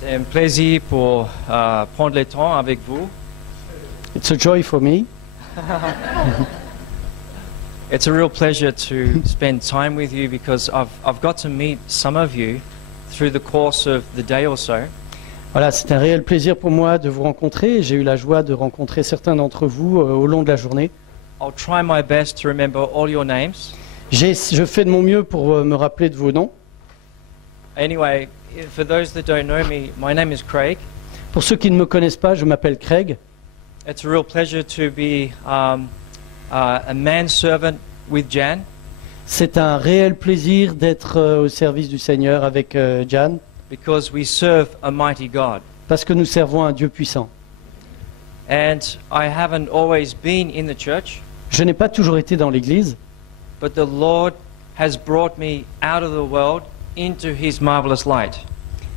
C'est un plaisir pour prendre le temps avec vous. It's a joy for me. It's a real pleasure to spend time with you because I've got to meet some of you through the course of the day or so. Voilà, c'est un réel plaisir pour moi de vous rencontrer. J'ai eu la joie de rencontrer certains d'entre vous au long de la journée. I'll try my best to remember all your names. Je fais de mon mieux pour me rappeler de vos noms. Anyway, for those that don't know me, my name is Craig. Pour ceux qui ne me connaissent pas, je m'appelle Craig. It's a real pleasure to be a manservant with Jan. C'est un réel plaisir d'être au service du Seigneur avec Jan, Because we serve a mighty God. parce que nous servons un Dieu puissant. And I haven't always been in the church, Je n'ai pas toujours été dans l'Église, but the Lord has brought me out of the world into His marvelous light.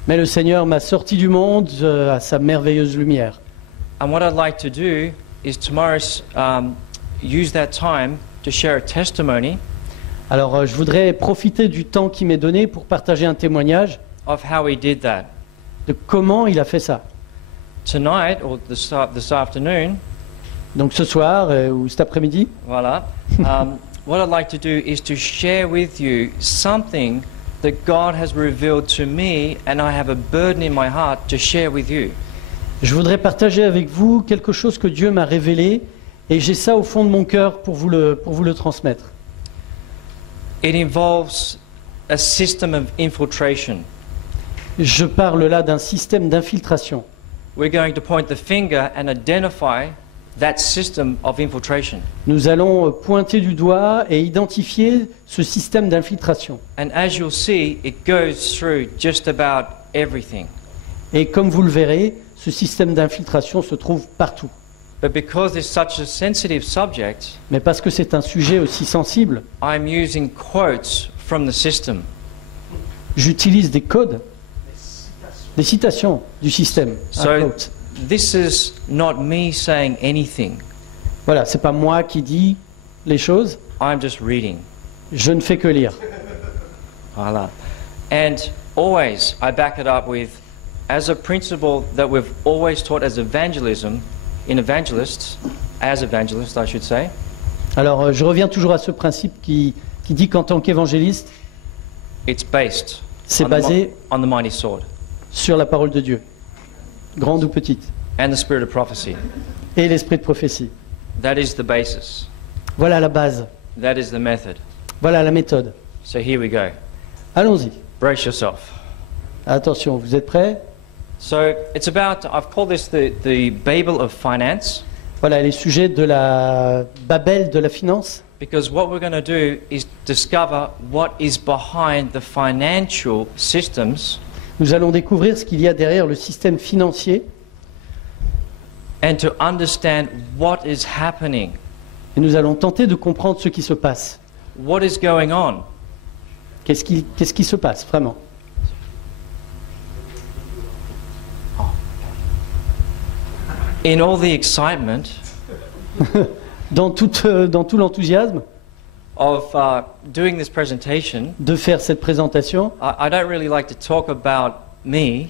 mais le Seigneur m'a sorti du monde à sa merveilleuse lumière. And what I'd like to do is tomorrow use that time to share a testimony Alors je voudrais profiter du temps qui m'est donné pour partager un témoignage of how He did that. de comment il a fait ça. Tonight, or this afternoon, Donc ce soir ou cet après-midi, voila, what I'd like to do is to share with you something that God has revealed to me, and I have a burden in my heart to share with you. je voudrais partager avec vous quelque chose que Dieu m'a révélé et j'ai ça au fond de mon cœur pour vous le transmettre. It involves a system of infiltration. Je parle là d'un système d'infiltration. We're going to point the finger and identify that system of infiltration. Nous allons pointer du doigt et identifier ce système d'infiltration. And as you'll see, it goes through just about everything. Et comme vous le verrez, ce système d'infiltration se trouve partout. But because it's such a sensitive subject, Mais parce que c'est un sujet aussi sensible, I'm using quotes from the system. j'utilise des codes, des citations du système. Un So quote. this is not me saying anything. Voilà, c'est pas moi qui dis les choses, I'm just reading. je ne fais que lire. Voila. And always I back it up with, as a principle that we've always taught as evangelists, I should say, Alors je reviens toujours à ce principe qui dit qu'en tant qu'évangéliste, it's based c'est on basé on the mighty sword sur la parole de Dieu, grande ou petite, and the spirit of prophecy. et l'esprit de prophétie. That is the basis. Voilà la base, That is the method. voilà la méthode. So here we go. Allons-y. Brace yourself. Attention, vous êtes prêts? So it's about, I've called this the Babel of finance, Voilà les sujets de la Babel de la finance. because what we're going to do is discover what is behind the financial systems Nous allons découvrir ce qu'il y a derrière le système financier and to understand what is happening, et nous allons tenter de comprendre ce qui se passe. what is going on. Qu'est-ce qui se passe vraiment? In all the excitement Dans tout l'enthousiasme of doing this presentation, de faire cette présentation, I don't really like to talk about me.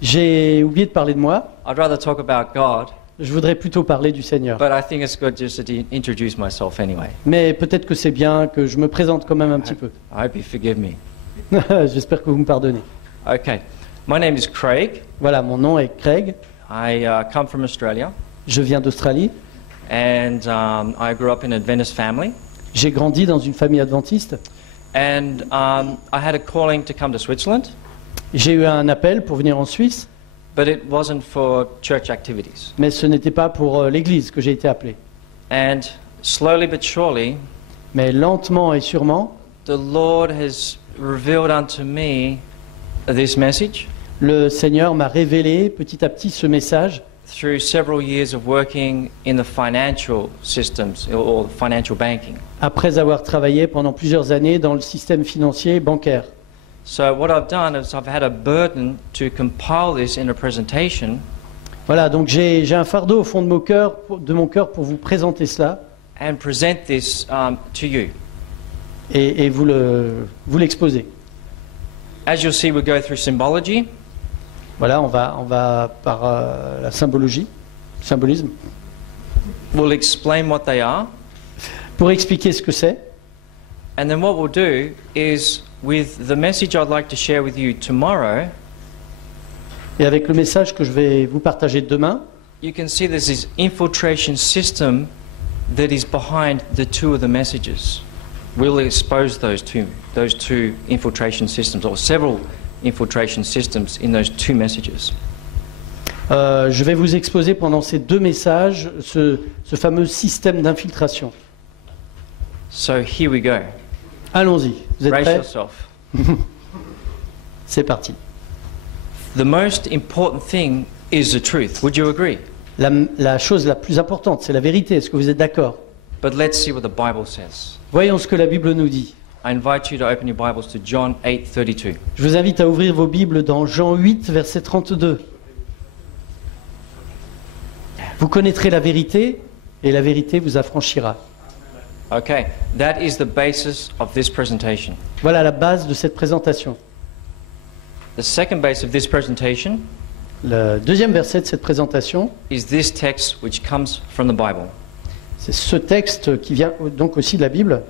j'ai oublié de parler de moi. I'd rather talk about God, Je voudrais plutôt parler du Seigneur. but I think it's good just to introduce myself anyway. Mais peut-être que c'est bien que je me présente quand même un petit peu. I hope you forgive me. J'espère que vous me pardonnez. Okay, my name is Craig. Voilà, mon nom est Craig. I come from Australia, Je viens d'Australie. and I grew up in an Adventist family. J'ai grandi dans une famille adventiste. And I had a calling to come to Switzerland, J'ai eu un appel pour venir en Suisse, but it wasn't for church activities. mais ce n'était pas pour l'église que j'ai été appelé. And slowly but surely, Mais lentement et sûrement, the Lord has revealed unto me this message le Seigneur m'a révélé petit à petit ce message through several years of working in the financial systems or financial banking. après avoir travaillé pendant plusieurs années dans le système financier bancaire. So what I've done is I've had a burden to compile this in a presentation Voilà, donc j'ai un fardeau au fond de mon cœur pour vous présenter cela and present this to you. et vous l'exposer. As you'll see, we go through symbology. Voilà, on va par la symbolisme, We'll explain what they are. pour expliquer ce que c'est. And then what we'll do is, with the message I'd like to share with you tomorrow, Et avec le message que je vais vous partager demain, you can see there's this infiltration system that is behind the two of the messages. We'll expose those two infiltration systems, or several infiltration systems in those two messages. je vais vous exposer pendant ces deux messages ce fameux système d'infiltration. So here we go. Allons-y, vous êtes Brace prêts? yourself. C'est parti. The most important thing is the truth. Would you agree? La chose la plus importante, c'est la vérité. Est-ce que vous êtes d'accord? But let's see what the Bible says. Voyons ce que la Bible nous dit. I invite you to open your Bibles to John 8:32. Je vous invite à ouvrir vos Bibles dans Jean 8, verset 32. Vous connaîtrez la vérité, et la vérité vous affranchira. Okay, that is the basis of this presentation. Voilà la base de cette présentation. The second base of this presentation Le deuxième verset de cette présentation, is this text which comes from the Bible. c'est ce texte qui vient donc aussi de la Bible.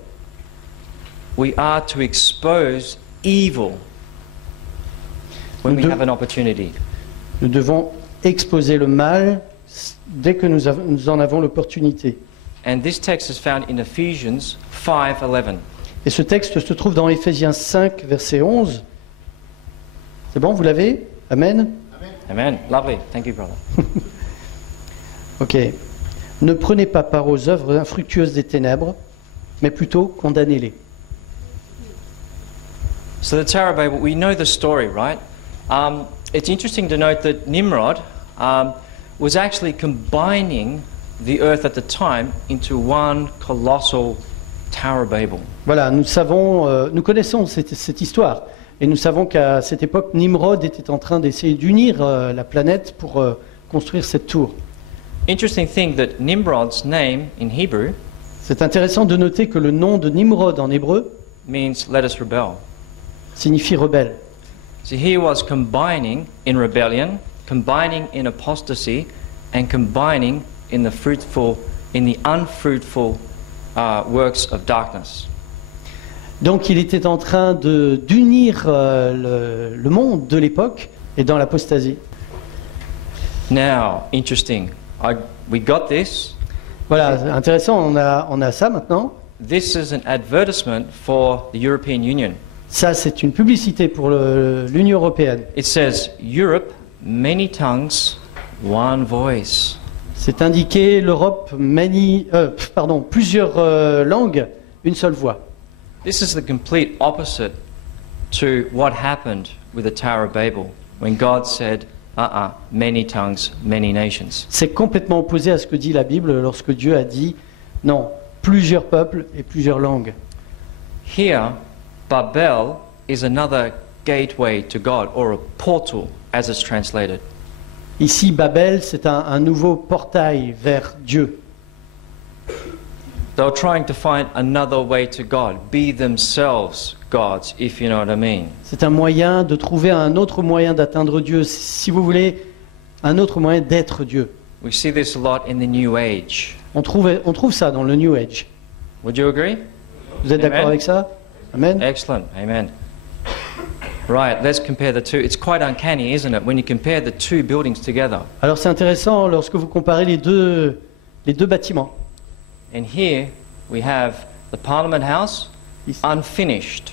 We are to expose evil when we Nous have an opportunity. Nous devons exposer le mal dès que nous en avons l'opportunité. And this text is found in Ephesians 5:11. Et ce texte se trouve dans Éphésiens 5, verset 11. C'est bon, vous l'avez? Amen? Amen. Lovely. Thank you, brother. Ok. Ne prenez pas part aux œuvres infructueuses des ténèbres, mais plutôt condamnez-les. So the Tower of Babel, we know the story, right? It's interesting to note that Nimrod was actually combining the earth at the time into one colossal Tower of Babel. Voilà, nous connaissons cette histoire. Et nous savons qu'à cette époque, Nimrod était en train d'essayer d'unir la planète pour construire cette tour. Interesting thing that Nimrod's name in Hebrew C'est intéressant de noter que le nom de Nimrod en hébreu means let us rebel. signifie rebelle. So he was combining in rebellion, combining in apostasy, and combining in the unfruitful works of darkness. Donc il était en train d'unir le monde de l'époque et dans l'apostasie. Now, interesting. We got this. Voilà, intéressant, on a ça maintenant. This is an advertisement for the European Union. Ça, c'est une publicité pour l'Union européenne. It says, Europe, many tongues, one voice. C'est indiqué l'Europe, plusieurs langues, une seule voix. This is the complete opposite to what happened with the Tower of Babel, when God said, many tongues, many nations. C'est complètement opposé à ce que dit la Bible lorsque Dieu a dit non, plusieurs peuples et plusieurs langues. Here, Babel is another gateway to God, or a portal, as it's translated. Ici, Babel, c'est un nouveau portail vers Dieu. They were trying to find another way to God, be themselves gods, if you know what I mean. C'est un moyen de trouver un autre moyen d'atteindre Dieu, si vous voulez, un autre moyen d'être Dieu. We see this a lot in the New Age. On trouve ça dans le New Age. Would you agree? Vous êtes d'accord Amen. avec ça? Amen. Excellent. Amen. Right, let's compare the two. It's quite uncanny, isn't it, when you compare the two buildings together. Alors c'est intéressant lorsque vous comparez les deux bâtiments. And here we have the Parliament House, Ici. unfinished.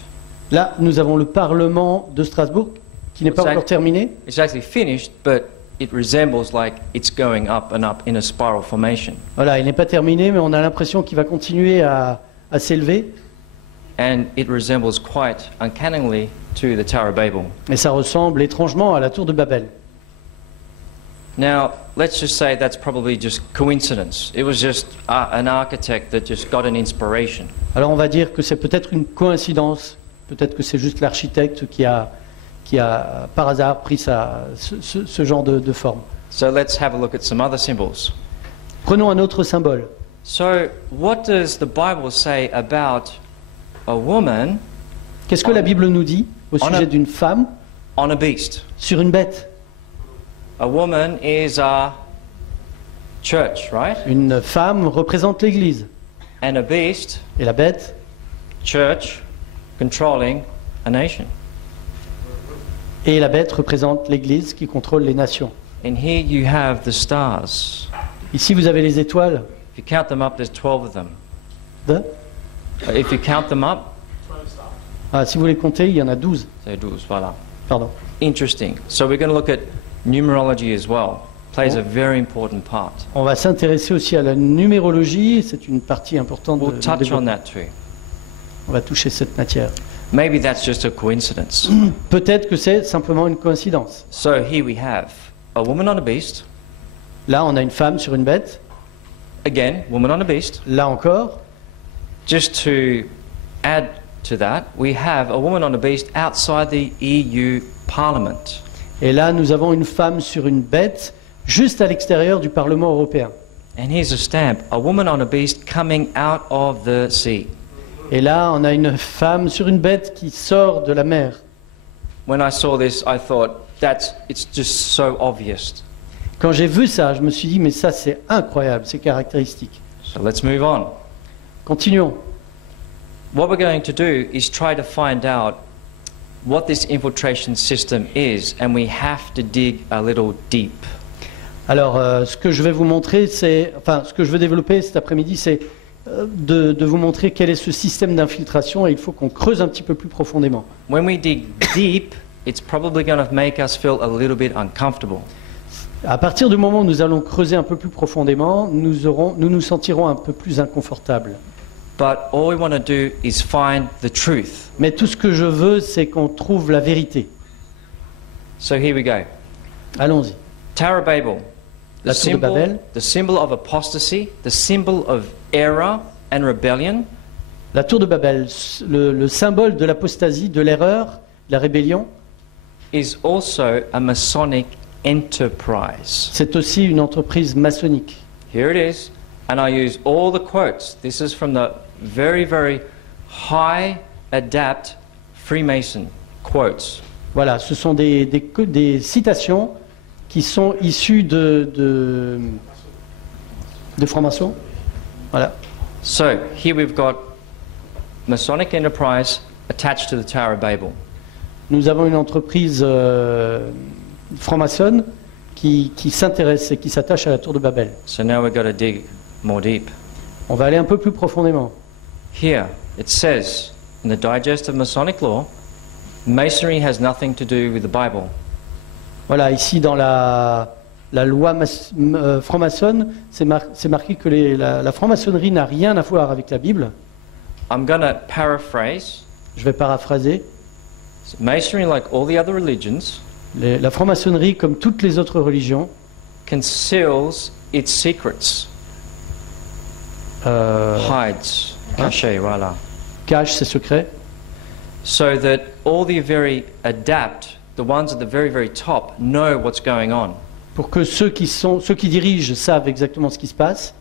Là, nous avons le Parlement de Strasbourg qui n'est pas encore terminé. It's actually finished, but it resembles like it's going up and up in a spiral formation. Voilà, il n'est pas terminé, mais on a l'impression qu'il va continuer à s'élever. And it resembles quite uncannily to the Tower of Babel. Et ça ressemble étrangement à la tour de Babel. Now, let's just say that's probably just coincidence. It was just an architect that just got an inspiration. Alors on va dire que c'est peut-être une coïncidence, peut-être que c'est juste l'architecte qui a par hasard pris ce genre de forme. So let's have a look at some other symbols. Prenons un autre symbole. So, what does the Bible say about a woman Qu'est-ce que la Bible nous dit au On a- sujet d'une femme on a beast? sur une bête? a woman is a church, right? Une femme représente l'Église. And a beast, Et la bête, church, controlling a nation. et la bête représente l'Église qui contrôle les nations. And here you have the stars. Ici, vous avez les étoiles. If you count them up, there's 12 of them. De- If you count them up, Ah, si vous les comptez, il y en a 12. c'est 12, voilà. Pardon. Interesting. So we're going to look at numerology as well. Plays a very important part. On va s'intéresser aussi à la numérologie. C'est une partie importante We'll de touch on développement. that too. On va toucher cette matière. Maybe that's just a coincidence. Peut-être que c'est simplement une coïncidence. So here we have a woman on a beast. Là, on a une femme sur une bête. Again, woman on a beast. Là encore, Just to add to that, we have a woman on a beast outside the EU Parliament. et là, nous avons une femme sur une bête juste à l'extérieur du Parlement européen. And here's a stamp, a woman on a beast coming out of the sea. Et là, on a une femme sur une bête qui sort de la mer. When I saw this, I thought, it's just so obvious. Quand j'ai vu ça, je me suis dit, mais ça, c'est incroyable, c'est caractéristique. So let's move on. Continuons. What we're going to do is try to find out what this infiltration system is, and we have to dig a little deep. Alors, ce que je vais vous montrer, ce que je veux développer cet après-midi, c'est de vous montrer quel est ce système d'infiltration, et il faut qu'on creuse un petit peu plus profondément. When we dig deep, it's probably going to make us feel a little bit uncomfortable. À partir du moment où nous allons creuser un peu plus profondément, nous nous sentirons un peu plus inconfortables. But all we want to do is find the truth. Mais tout ce que je veux, c'est qu'on trouve la vérité. So here we go. Allons-y. Tower of Babel. La tour de Babel. The symbol of apostasy, the symbol of error and rebellion, La tour de Babel, le symbole de l'apostasie, de l'erreur, de la rébellion, is also a Masonic enterprise. c'est aussi une entreprise maçonnique. Here it is, and I use all the quotes. This is from the very, very high adapt Freemason quotes. Voilà, ce sont des citations qui sont issues de francs-maçons. Voilà. So here we've got Masonic enterprise attached to the Tower of Babel. Nous avons une entreprise franc-maçonne qui s'intéresse et qui s'attache à la tour de Babel. So now we've got to dig more deep. On va aller un peu plus profondément. Here it says in the Digest of Masonic Law, Masonry has nothing to do with the Bible. Voilà, ici dans la loi franc-maçonne, c'est marqué que la franc-maçonnerie n'a rien à voir avec la Bible. I'm going to paraphrase. Je vais paraphraser. Masonry, like all the other religions, La franc-maçonnerie, comme toutes les autres religions, conceals its secrets, hides, cache, voilà. cache ses secrets, So that all the very adept, the ones at the very, very top, know what's going on. pour que ceux qui dirigent savent exactement ce qui se passe,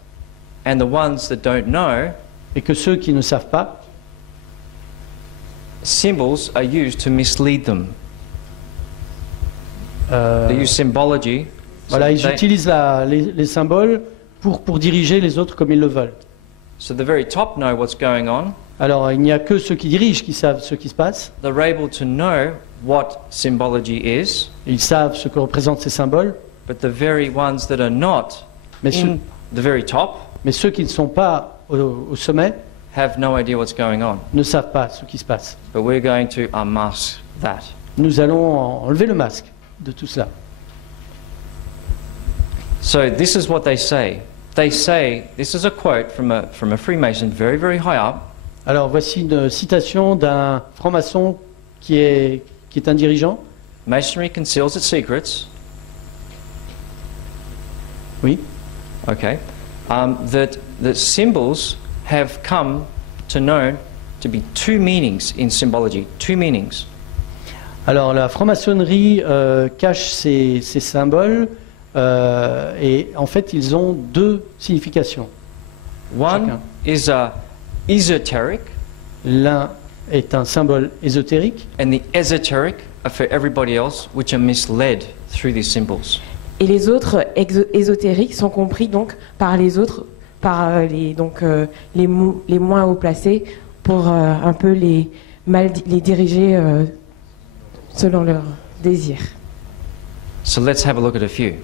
And the ones that don't know, et que ceux qui ne savent pas, symbols are used to mislead them. euh, They use symbology. so voilà, ils they- utilisent les symboles pour diriger les autres comme ils le veulent. So the very top know what's going on. Alors, il n'y a que ceux qui dirigent qui savent ce qui se passe. They're able to know what symbology is, Ils savent ce que représentent ces symboles. but the very ones that are not Mais ceux, in the very top mais ceux qui ne sont pas au sommet have no idea what's going on. ne savent pas ce qui se passe. But we're going to unmask that. Nous allons enlever le masque de tout cela. So this is what they say. They say, this is a quote from a Freemason very, very high up. Alors, voici une citation d'un franc-maçon qui est un dirigeant. Masonry conceals its secrets. Oui. Okay. That symbols have come to know to be two meanings in symbology. Two meanings. Alors, la franc-maçonnerie cache ces symboles et en fait, ils ont deux significations. One Chacun. is a esoteric, L'un est un symbole ésotérique and the esoteric are for everybody else, which are misled through these symbols. Et les autres ésotériques sont compris donc par les autres, par les moins haut placés, pour un peu les diriger selon leurs désirs. So let's have a look at a few.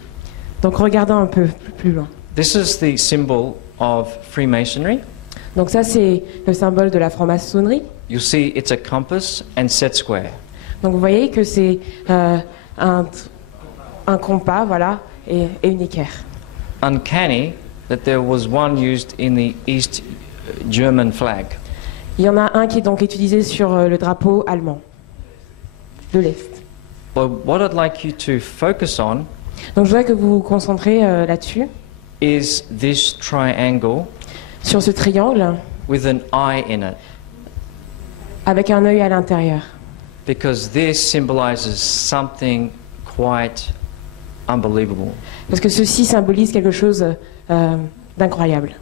Donc regardons un peu plus loin. This is the symbol of Freemasonry. Donc ça c'est le symbole de la franc-maçonnerie. You'll see it's a compass and set square. Donc vous voyez que c'est un compas, voilà, et une équerre. Uncanny that there was one used in the East German flag. Il y en a un qui est donc utilisé sur le drapeau allemand de l'Est. But what I'd like you to focus on Donc je voudrais que vous vous concentrez là-dessus, is this triangle sur ce triangle with an eye in it, avec un œil à l'intérieur. because this symbolizes something quite unbelievable. Parce que ceci symbolise quelque chose d'incroyable.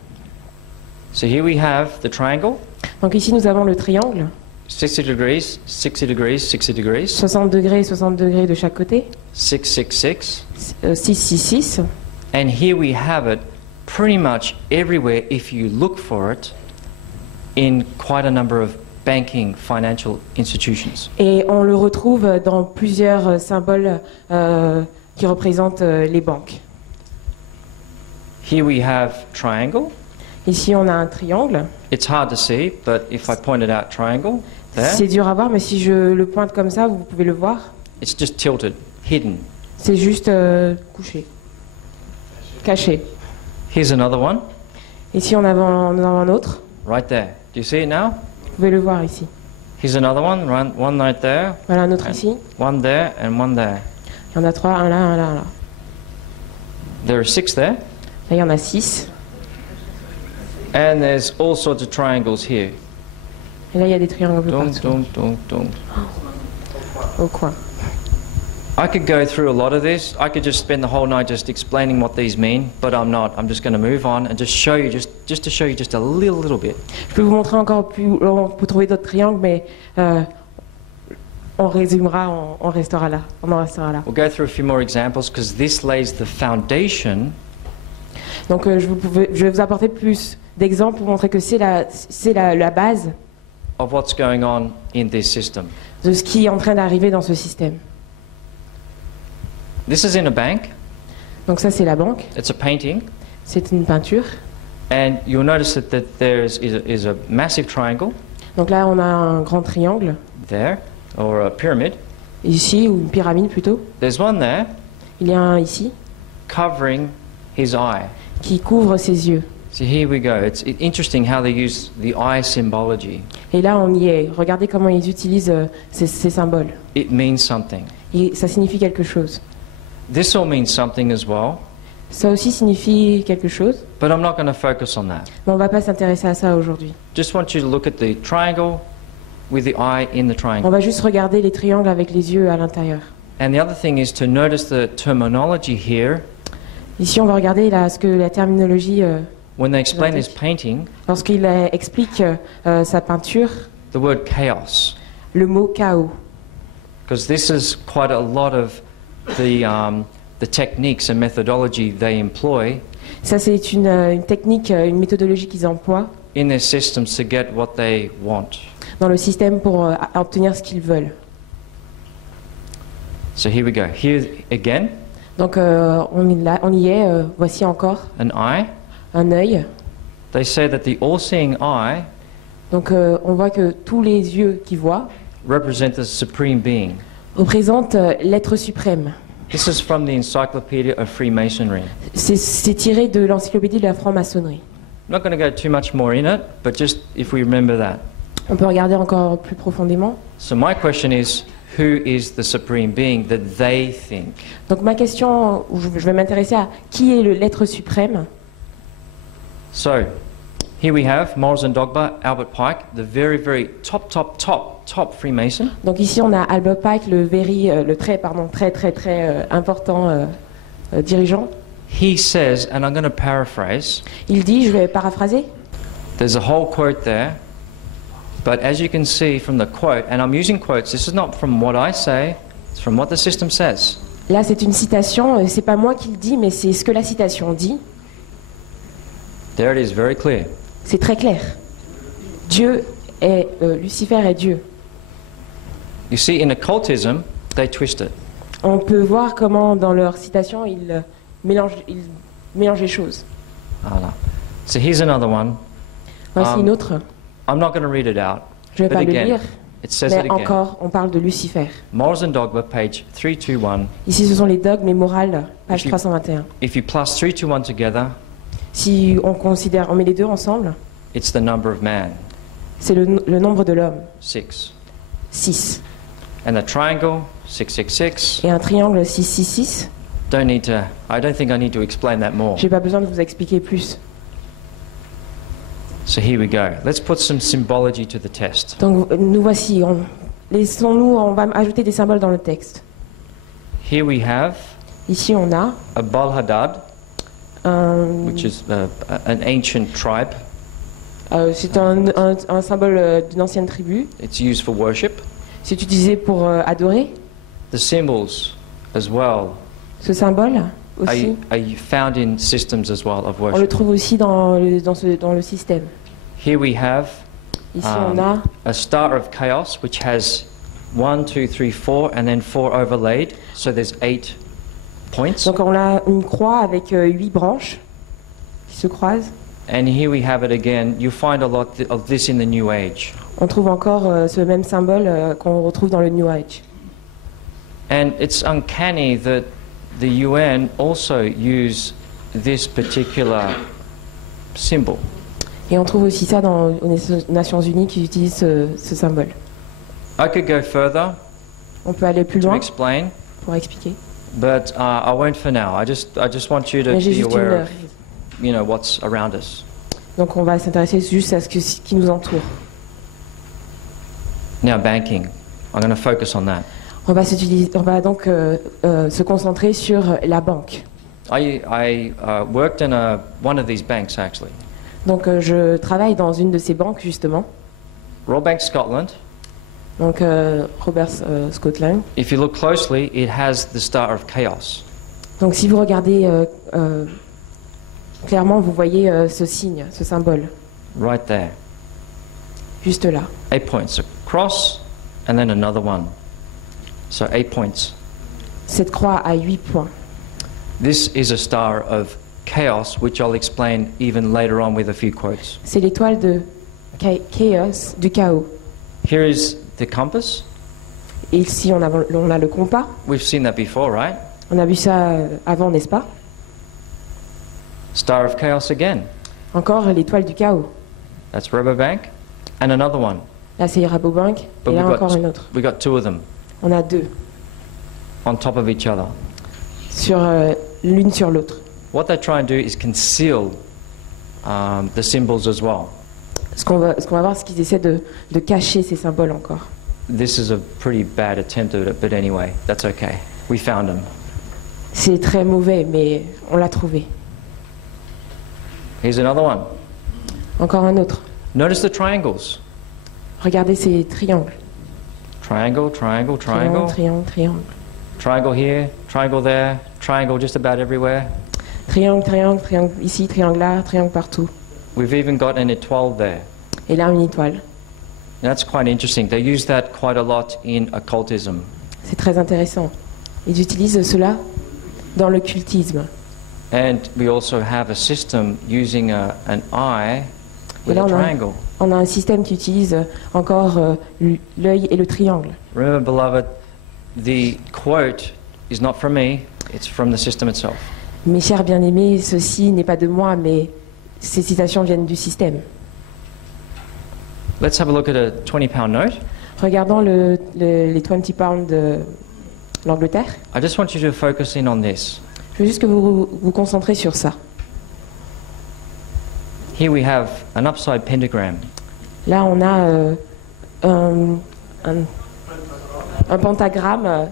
So here we have the triangle, Donc ici nous avons le triangle, 60 degrees, 60 degrees, 60 degrees, 60 degrés et 60 degrés de chaque côté, 666. 666. And here we have it pretty much everywhere if you look for it in quite a number of banking financial institutions. Et on le retrouve dans plusieurs symboles qui représentent les banques. Here we have triangle. Ici on a un triangle. It's hard to see, but if I pointed out triangle C'est there, dur à voir, mais si je le pointe comme ça, vous pouvez le voir. it's just tilted, hidden. C'est juste couché, caché. Here's another one, Ici on a un autre. right there. Do you see it now? Vous pouvez le voir ici. Here's another one right there, Voilà un autre ici. one there, and one there. Il y en a 3, un là, un là, un là. There are 6 there, Là il y en a 6. and there's all sorts of triangles here. Et là il y a des triangles un peu Dong, partout, dong, dong, dong. au coin. I could go through a lot of this. I could just spend the whole night just explaining what these mean, but I'm not. I'm just going to move on and just show you, just to show you just a little bit. Je peux vous montrer encore plus, on peut trouver d'autres triangles, mais on résumera, on restera là, on en restera là. We'll go through a few more examples because this lays the foundation Donc je vais vous apporter plus d'exemples pour montrer que c'est la base of what's going on in this system. de ce qui est en train d'arriver dans ce système. This is in a bank. Donc ça c'est la banque, It's a painting, c'est une peinture. and you'll notice that there is a massive triangle Donc là on a un grand triangle, there, or a pyramid. ici, ou une pyramide plutôt. There's one there Il y a un ici covering his eye. qui couvre ses yeux. So here we go. It's interesting how they use the eye symbology. Et là on y est. Regardez comment ils utilisent ces symboles. It means something. Et ça signifie quelque chose. This all means something as well, Ça aussi signifie quelque chose, but I'm not going to focus on that. mais on ne va pas s'intéresser à ça aujourd'hui. Just want you to look at the triangle with the eye in the On triangle. va juste regarder les triangles avec les yeux à l'intérieur. And the other thing is to notice the terminology here. Ici, on va regarder ce que la terminologie, When they explain this painting, lorsqu'il explique sa peinture, the word chaos, le mot chaos. because this is quite a lot of the techniques and methodology they employ Ça, c'est une technique, une méthodologie qu'ils emploient in their systems to get what they want. dans le système pour obtenir ce qu'ils veulent. So here we go. Here again, Donc, on y est. Voici encore an eye. un œil. They say that the all-seeing eye Donc, on voit que tous les yeux qui voient represent the supreme being. représentent l'être suprême. This is from the Encyclopedia of Freemasonry. C'est tiré de l'encyclopédie de la franc-maçonnerie. I'm not going to go too much more in it, but just if we remember that. On peut regarder encore plus profondément. So my question is, who is the supreme being that they think? Donc ma question, je vais m'intéresser à qui est l'être suprême. So, here we have Morals and Dogma, Albert Pike, the very, very top Freemason. Donc ici on a Albert Pike, le très important dirigeant. He says, and I'm going to paraphrase, Il dit, je vais paraphraser, there's a whole quote there, but as you can see from the quote, and I'm using quotes, this is not from what I say, it's from what the system says. Là, c'est une citation, c'est pas moi qui le dis, mais c'est ce que la citation dit. There it is, very clear. C'est très clair. Lucifer est Dieu. You see, in occultism, they twist it. On peut voir comment, dans leur citation, ils mélangent les choses. Voilà. So here's another one. Voici une autre. I'm not going to read it out. Je ne vais but pas le again, lire, it says mais it again. encore, on parle de Lucifer. Morals and Dogma, page 321. Ici, ce sont les dogmes et morales, page If you- 321. If you plus 321 together, Si on met les deux ensemble, it's the number of man, c'est le nombre de l'homme, 6. 6. And the triangle, 666. Et un triangle 666, I don't think I need to explain that more. j'ai pas besoin de vous expliquer plus. So here we go. Let's put some symbology to the test. Donc nous voici, on va ajouter des symboles dans le texte. Here we have Ici on a a Balhadad, which is an ancient tribe. c'est un symbole d'une ancienne tribu. It's used for worship. C'est utilisé pour adorer. The symbols as well Ce symbole aussi, are found in systems as well of on le worship. trouve aussi dans le système. Here we have Ici on a a star of chaos, which has 1, 2, 3, 4, and then 4 overlaid. So there's 8 points. donc on a une croix avec 8 branches qui se croisent. And here we have it again. You find a lot of this in the New Age. On trouve encore ce même symbole qu'on retrouve dans le New Age. And it's uncanny that the UN also use this particular symbol. Et on trouve aussi ça aux Nations Unies qui utilisent ce symbole. I could go further On peut aller plus to loin explain, pour expliquer. but I won't for now. I just want you to Mais j'ai be juste aware of, what's around us. Donc on va s'intéresser juste à ce qui nous entoure. Now, banking. I'm going to focus on that. On va donc se concentrer sur la banque. I worked in one of these banks, actually. Donc je travaille dans une de ces banques justement. Royal Bank Scotland. Donc Robert Scotland. If you look closely, it has the Star of Chaos. Donc si vous regardez clairement, vous voyez ce signe, ce symbole, Right there. juste là. 8 points. A cross, and then another one. So 8 points. Cette croix a 8 points. This is a star of chaos, which I'll explain even later on with a few quotes. C'est l'étoile de chaos, du chaos. Here is the compass. Et ici, on a le compas. We've seen that before, right? On a vu ça avant, n'est-ce pas? Star of chaos again. Encore l'étoile du chaos. That's Rabobank. And another one. Là, c'est Rabobank. But Et là, we've encore une autre. we got 2 of them On a 2 on top of each other. l'une sur l'autre. What they try and do is conceal the symbols as well. Ce qu'on va voir, c'est qu'ils essaient de cacher ces symboles encore. This is a pretty bad attempt at it, but anyway, that's okay. We found them. C'est très mauvais, mais on l'a trouvé. Here's another one. Encore un autre. Notice the triangles. Regardez ces triangles. Triangle, triangle, Triangle, triangle. triangle, triangle. Triangle here, triangle there, triangle just about everywhere. Triangle, triangle, triangle ici, triangle là, triangle partout. We've even got an étoile there. Et là, une étoile. And that's quite interesting. They use that quite a lot in occultism. C'est très intéressant. Ils utilisent cela dans l'occultisme. And we also have a system using an eye with Et là, a on a- triangle. On a un système qui utilise encore l'œil et le triangle. Remember, beloved, the quote is not from me, it's from the system itself. Mes chers bien-aimés, ceci n'est pas de moi, mais ces citations viennent du système. Let's have a look at a 20-pound note. Regardons les 20 pounds de l'Angleterre. I just want you to focus in on this. Je veux juste que vous vous concentrez sur ça. Here we have an upside pentagram. Là, on a un pentagramme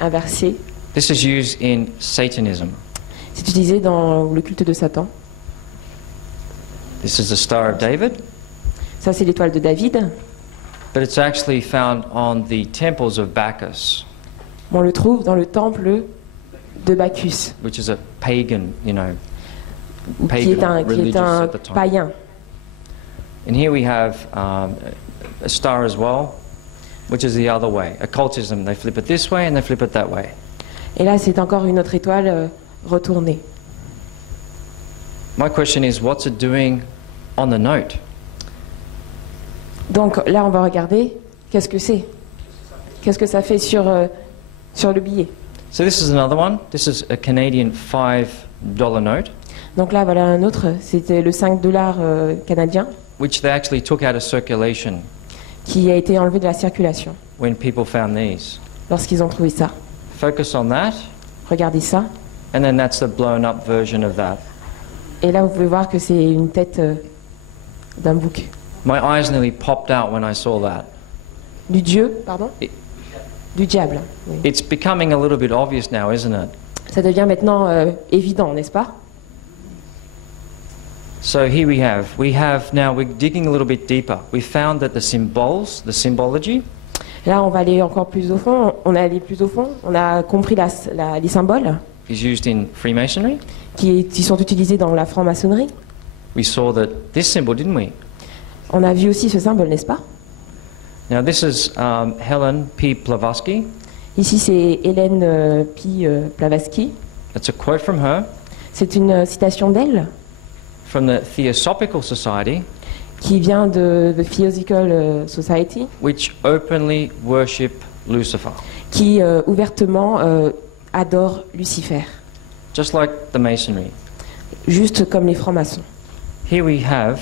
inversé. This is used in Satanism. C'est utilisé dans le culte de Satan. This is the Star of David, Ça, c'est l'étoile de David. but it's actually found on the temples of Bacchus. On le trouve dans le temple de Bacchus, which is a pagan, qui pagan est un religious at the time. païen. And here we have a star as well, which is the other way. Occultism, they flip it this way and they flip it that way. Et là, c'est encore une autre étoile retournée. My question is, what's it doing on the note? Donc là, on va regarder qu'est-ce que c'est. Qu'est-ce que ça fait sur le billet. So this is another one. This is a Canadian $5 note, Donc là, voilà un autre. C'était le 5 $ canadien which they actually took out of circulation qui a été enlevé de la circulation when people found these. lorsqu'ils ont trouvé ça. Focus on that, Regardez ça. and then that's the blown up version of that. Et là, vous pouvez voir que c'est une tête d'un bouc. My eyes nearly popped out when I saw that. Du dieu, pardon Et- Du diable. Oui. It's becoming a little bit obvious now, isn't it? Ça devient maintenant évident, n'est-ce pas? So here we have now, we're digging a little bit deeper. We found that the symbols, the symbology, Là, on va aller encore plus au fond. On est allé plus au fond. On a compris les symboles is used in Freemasonry. qui sont utilisés dans la franc-maçonnerie. We saw that this symbol, didn't we? On a vu aussi ce symbole, n'est-ce pas? Now this is Helen P. Blavatsky. Ici, c'est Hélène P. Blavatsky. That's a quote from her, C'est une citation d'elle from the Theosophical Society, qui vient de The Theosophical Society, which openly worship Lucifer, qui ouvertement adore Lucifer, just like the Masonry. juste comme les francs-maçons. Here we have,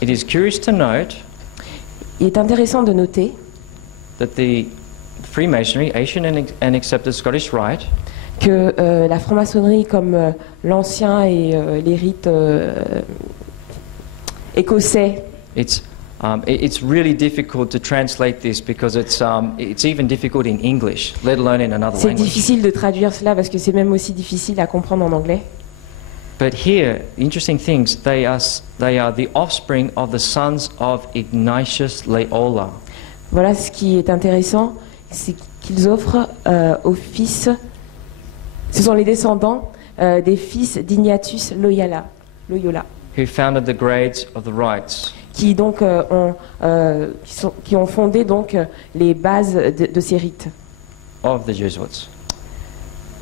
it is curious to note Il est intéressant de noter that the Freemasonry, Asian and accepted Scottish Rite, que la franc-maçonnerie, comme l'ancien et les rites écossais, it's really difficult to translate this because it's even difficult in English, let alone in another c'est language. difficile de traduire cela parce que c'est même aussi difficile à comprendre en anglais. But here, interesting things, they are the offspring of the sons of Ignatius Loyola. Voilà ce qui est intéressant, c'est qu'ils offrent aux fils, ce sont les descendants des fils d'Ignatius Loyola, Who founded the grades of the rites. qui donc qui ont fondé donc les bases de ces rites Of the Jesuits.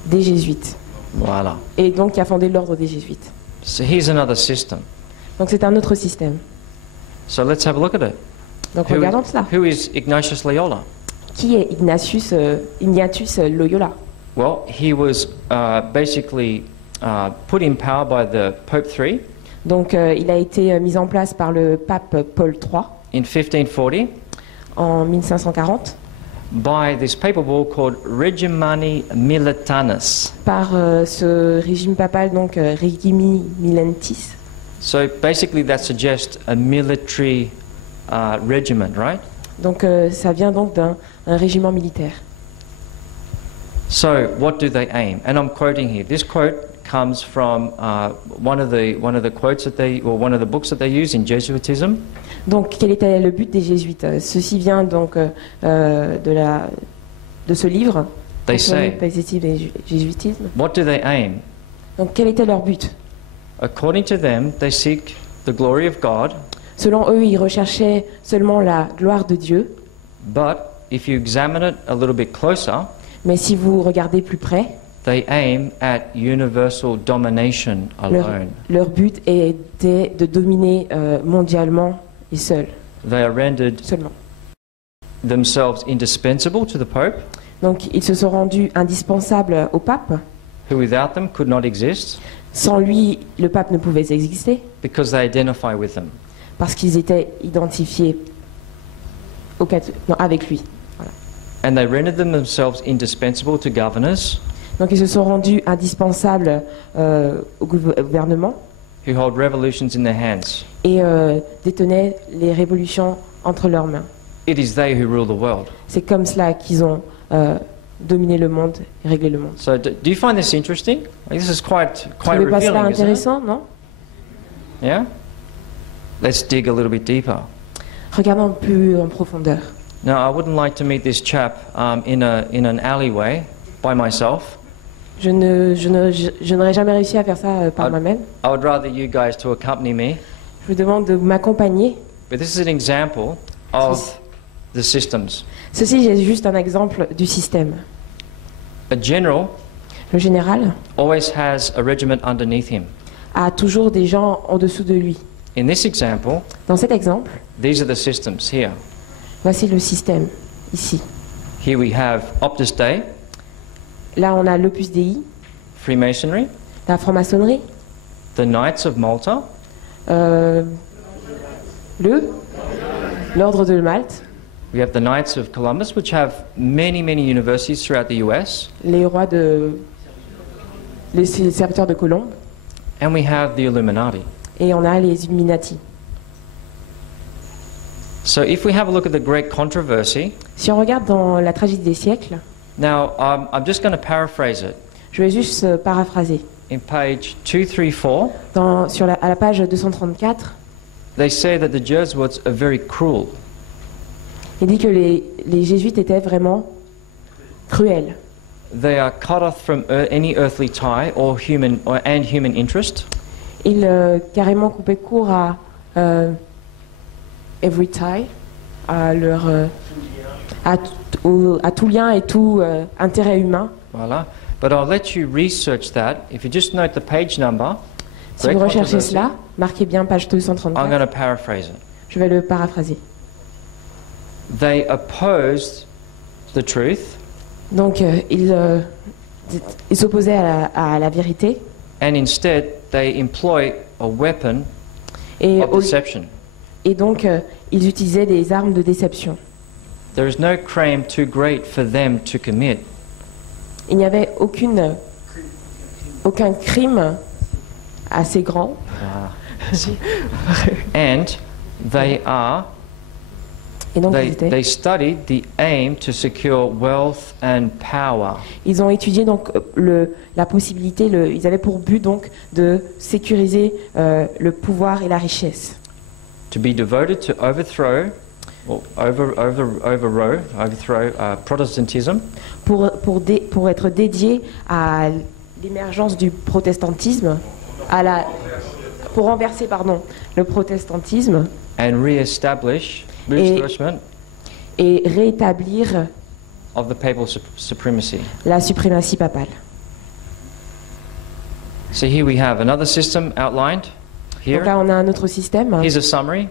des jésuites, Voila. et donc qui a fondé l'ordre des jésuites. So here's another system. Donc c'est un autre système. So let's have a look at it. Donc regardons cela. Who is Ignatius Loyola? Qui est Ignatius Loyola? Well, he was basically put in power by the Pope III Donc il a été mis en place par le pape Paul III in 1540 en 1540 by this papal bull called Regimani Militanus. par ce régime papal, donc Regimi Militanus. So basically that suggests a military regiment, right? Donc ça vient donc d'un régiment militaire. So what do they aim? And I'm quoting here. This quote comes from one of the quotes that one of the books that they use in Jesuitism. Donc quel était le but des jésuites? Ceci vient donc de ce livre, They say, Perspective des jésuitisme. what do they aim? Donc quel était leur but? According to them, they seek the glory of God, Selon eux, ils recherchaient seulement la gloire de Dieu, but if you examine it a little bit closer, mais si vous regardez plus près, they aim at universal domination alone. leur but était de dominer mondialement et seul, They are rendered seulement. themselves indispensable to the Pope, Donc ils se sont rendus indispensables au pape. who without them could not exist, Sans lui, le pape ne pouvait exister because they identify with them. parce qu'ils étaient identifiés avec lui. And they rendered themselves indispensable to governors Donc ils se sont rendus indispensables au gouvernement who hold revolutions in their hands. et détenaient les révolutions entre leurs mains. It is they who rule the world. C'est comme cela qu'ils ont dominé le monde et réglé le monde. So do you find this interesting? Like, this is quite Vous trouvez pas cela revealing, isn't it? intéressant, non? Yeah? Let's dig a little bit deeper. Regardons plus en profondeur. Now, I wouldn't like to meet this chap in an alleyway by myself. Je n'aurais jamais réussi à faire ça par moi-même. I would rather you guys to accompany me. Je vous demande de m'accompagner. But this is an example of the systems. Ceci est juste un exemple du système. A general Le général always has a regiment underneath him. a toujours des gens en dessous de lui. In this example, Dans cet exemple, these are the systems here. voici le système, ici. Here we have Optus Dei, Là, on a l'Opus Dei, Freemasonry, la franc-maçonnerie, the Knights of Malta, l'Ordre de Malte, we have the Knights of Columbus, which have many, many universities throughout the US, les serviteurs de Colombe, and we have the Illuminati. et on a les Illuminati. So if we have a look at the great controversy, Si on regarde dans la tragédie des siècles, now I'm just going to paraphrase it. je vais juste paraphraser. In page 234, À la page 234, they say that the Jesuits are very cruel. il dit que les jésuites étaient vraiment cruels. They are cut off from any earthly tie and human interest. Ils carrément coupaient court à every tie, à tout lien et tout intérêt humain. Voilà. But I'll let you research that. If you just note the page number, Si vous recherchez cela, marquez bien page I'm going 234. to paraphrase it. Je vais le paraphraser. They opposed the truth, Donc, ils s'opposaient à la vérité and instead they employ a weapon et, of deception. et donc ils utilisaient des armes de déception. There is no crime too great for them to commit. Il n'y avait aucun crime assez grand. And they Et donc ils studied the aim to secure wealth and power. Ils ont étudié donc la possibilité, ils avaient pour but donc de sécuriser le pouvoir et la richesse. To be devoted to overthrow Protestantism. Pour être dédié à l'émergence du protestantisme, pour renverser le protestantisme And re-establish et rétablir of the papal supremacy. la suprématie papale. So here we have another system outlined Donc here. là, on a un autre système. Here's a summary.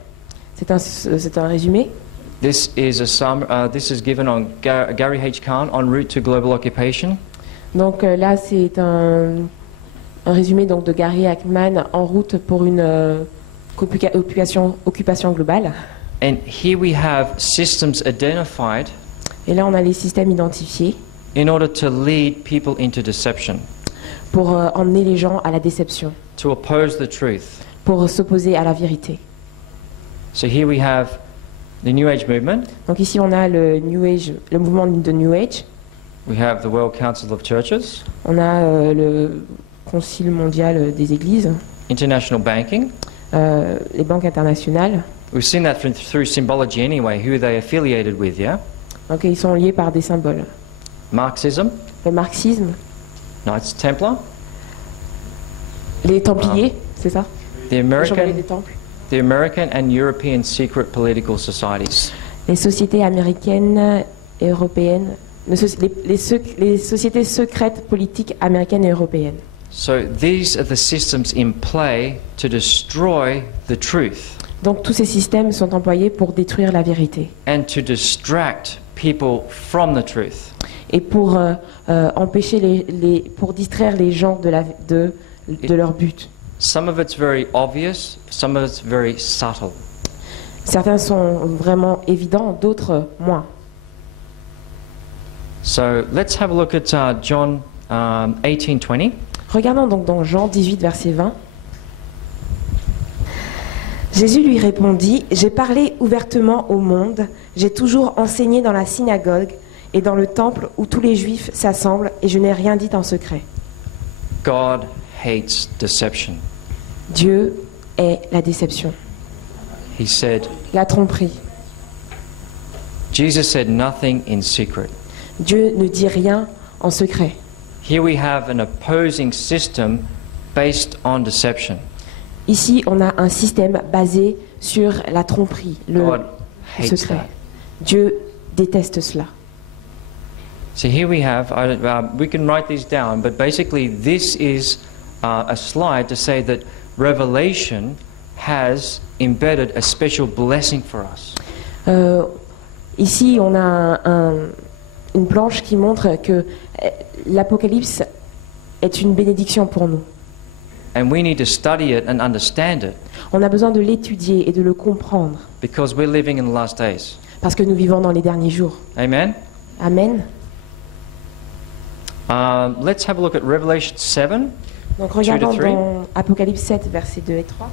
C'est un résumé. This is given on Gary H. Kahn en route to global occupation. Donc là, c'est un résumé donc de Gary Hackman en route pour une occupation globale. And here we have systems identified Et là, on a les systèmes identifiés in order to lead people into deception, pour emmener les gens à la déception, to oppose the truth. pour s'opposer à la vérité. So here we have the New Age movement. Donc ici, on a le New Age, le mouvement de New Age. We have the World Council of Churches, On a le Concile mondial des églises, international banking. les banques internationales. We've seen that through symbology anyway, who they affiliated with, yeah? Donc ils sont liés par des symboles. Marxism, Le marxisme, Knights Templar, les Templiers, c'est ça? the Les chevaliers American, des Temples. the American and European secret political societies. Les sociétés américaines et européennes, les sociétés secrètes politiques américaines et européennes. So these are the systems in play to destroy the truth Donc tous ces systèmes sont employés pour détruire la vérité and to distract people from the truth. et pour empêcher pour distraire les gens de leur but. Some of it's very obvious, some of it's very subtle. Certains sont vraiment évidents, d'autres moins. So let's have a look at John 18:20. Regardons donc dans Jean 18, verset 20. Jésus lui répondit, « J'ai parlé ouvertement au monde, j'ai toujours enseigné dans la synagogue et dans le temple où tous les Juifs s'assemblent, et je n'ai rien dit en secret. » God hates deception. Dieu est la déception, He said, la tromperie. Jesus said nothing in secret. Dieu ne dit rien en secret. Here we have an opposing system based on deception. Ici, on a un système basé sur la tromperie, le God hates secret. that. Dieu déteste cela. So here we have, we can write these down, but basically this is a slide to say that Revelation has embedded a special blessing for us. Ici, on a une planche qui montre que l'Apocalypse est une bénédiction pour nous. And we need to study it and understand it On a besoin de l'étudier et de le comprendre, because we're living in the last days. parce que nous vivons dans les derniers jours. Amen? Amen. Let's have a look at Revelation 7. Donc regardons 2 to 3. dans Apocalypse 7, versets 2 et 3.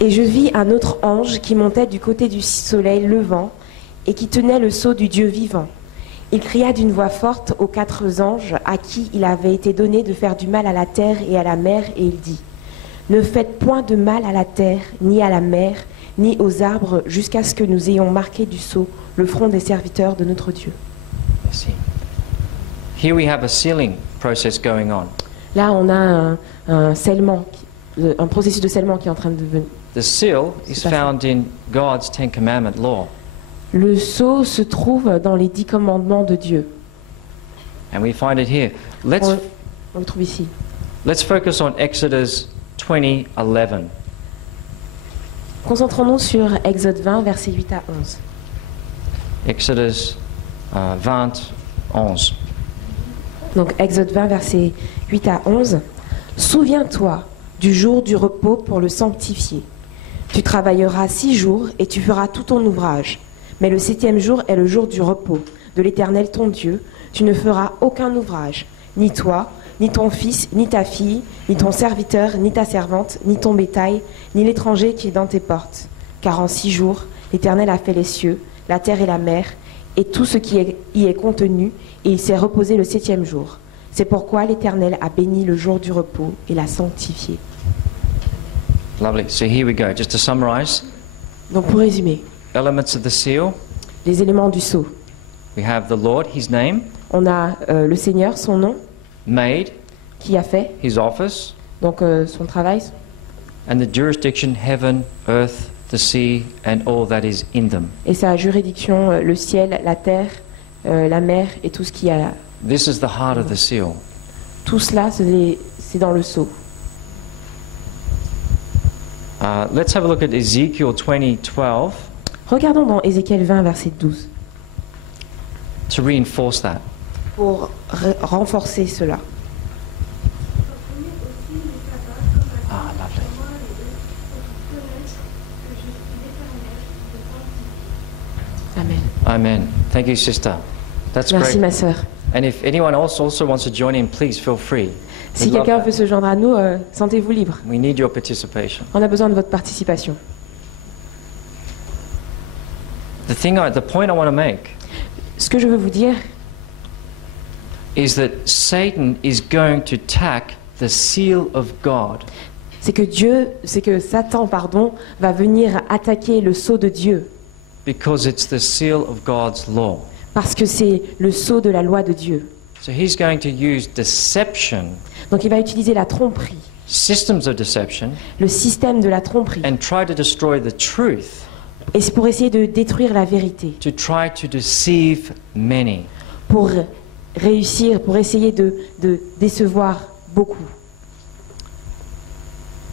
Et je vis un autre ange qui montait du côté du soleil levant et qui tenait le sceau du Dieu vivant. Il cria d'une voix forte aux 4 anges à qui il avait été donné de faire du mal à la terre et à la mer, et il dit : Ne faites point de mal à la terre, ni à la mer, ni aux arbres, jusqu'à ce que nous ayons marqué du sceau le front des serviteurs de notre Dieu. Merci. Here we have a sealing process going on. Là, on a un scellement, un processus de scellement qui est en train de venir. The seal is C'est pas ça. found in God's Ten Commandment law. Le sceau se trouve dans les 10 commandements de Dieu. And we find it here. Let's On le trouve ici. Let's focus on Exodus 20:11. Concentrons-nous sur Exode 20, versets 8 à 11. Exodus 20, 11. Donc Exode 20, versets 8 à 11. Souviens-toi du jour du repos pour le sanctifier. Tu travailleras 6 jours et tu feras tout ton ouvrage. Mais le 7e jour est le jour du repos de l'Éternel ton Dieu. Tu ne feras aucun ouvrage, ni toi, ni ton fils, ni ta fille, ni ton serviteur, ni ta servante, ni ton bétail, ni l'étranger qui est dans tes portes. Car en 6 jours, l'Éternel a fait les cieux, la terre et la mer, et tout ce qui y est contenu, et il s'est reposé le 7e jour. C'est pourquoi l'Éternel a béni le jour du repos et l'a sanctifié. Lovely. So here we go. Just to summarize, Donc pour résumer, elements of the seal. les éléments du sceau. We have the Lord, His name, On a le Seigneur, son nom, made, qui a fait, His office, donc son travail, and the jurisdiction, heaven, earth, the sea, and all that is in them. et sa juridiction, le ciel, la terre, la mer et tout ce qui a. This is the heart of the seal. Tout cela, c'est dans le sceau. Let's have a look at Ezekiel 20:12 Regardons dans Ézéchiel 20, verset 12, to reinforce that. pour renforcer cela. Ah, lovely. Amen. Amen. Thank you, sister. That's Merci great. ma sœur. And if anyone else also wants to join in, please feel free. Si We'd love quelqu'un that. veut se joindre à nous, sentez-vous libre. We need your participation. On a besoin de votre participation. The point I want to make Ce que je veux vous dire, is that Satan is going to attack the seal of God. c'est que Satan, va venir attaquer le sceau de Dieu, Because it's the seal of God's law. parce que c'est le sceau de la loi de Dieu. So he's going to use deception, Donc il va utiliser la tromperie, systems of deception, le système de la tromperie, and try to destroy the truth, et c'est pour essayer de détruire la vérité, to try to deceive many. pour réussir, pour essayer de décevoir beaucoup.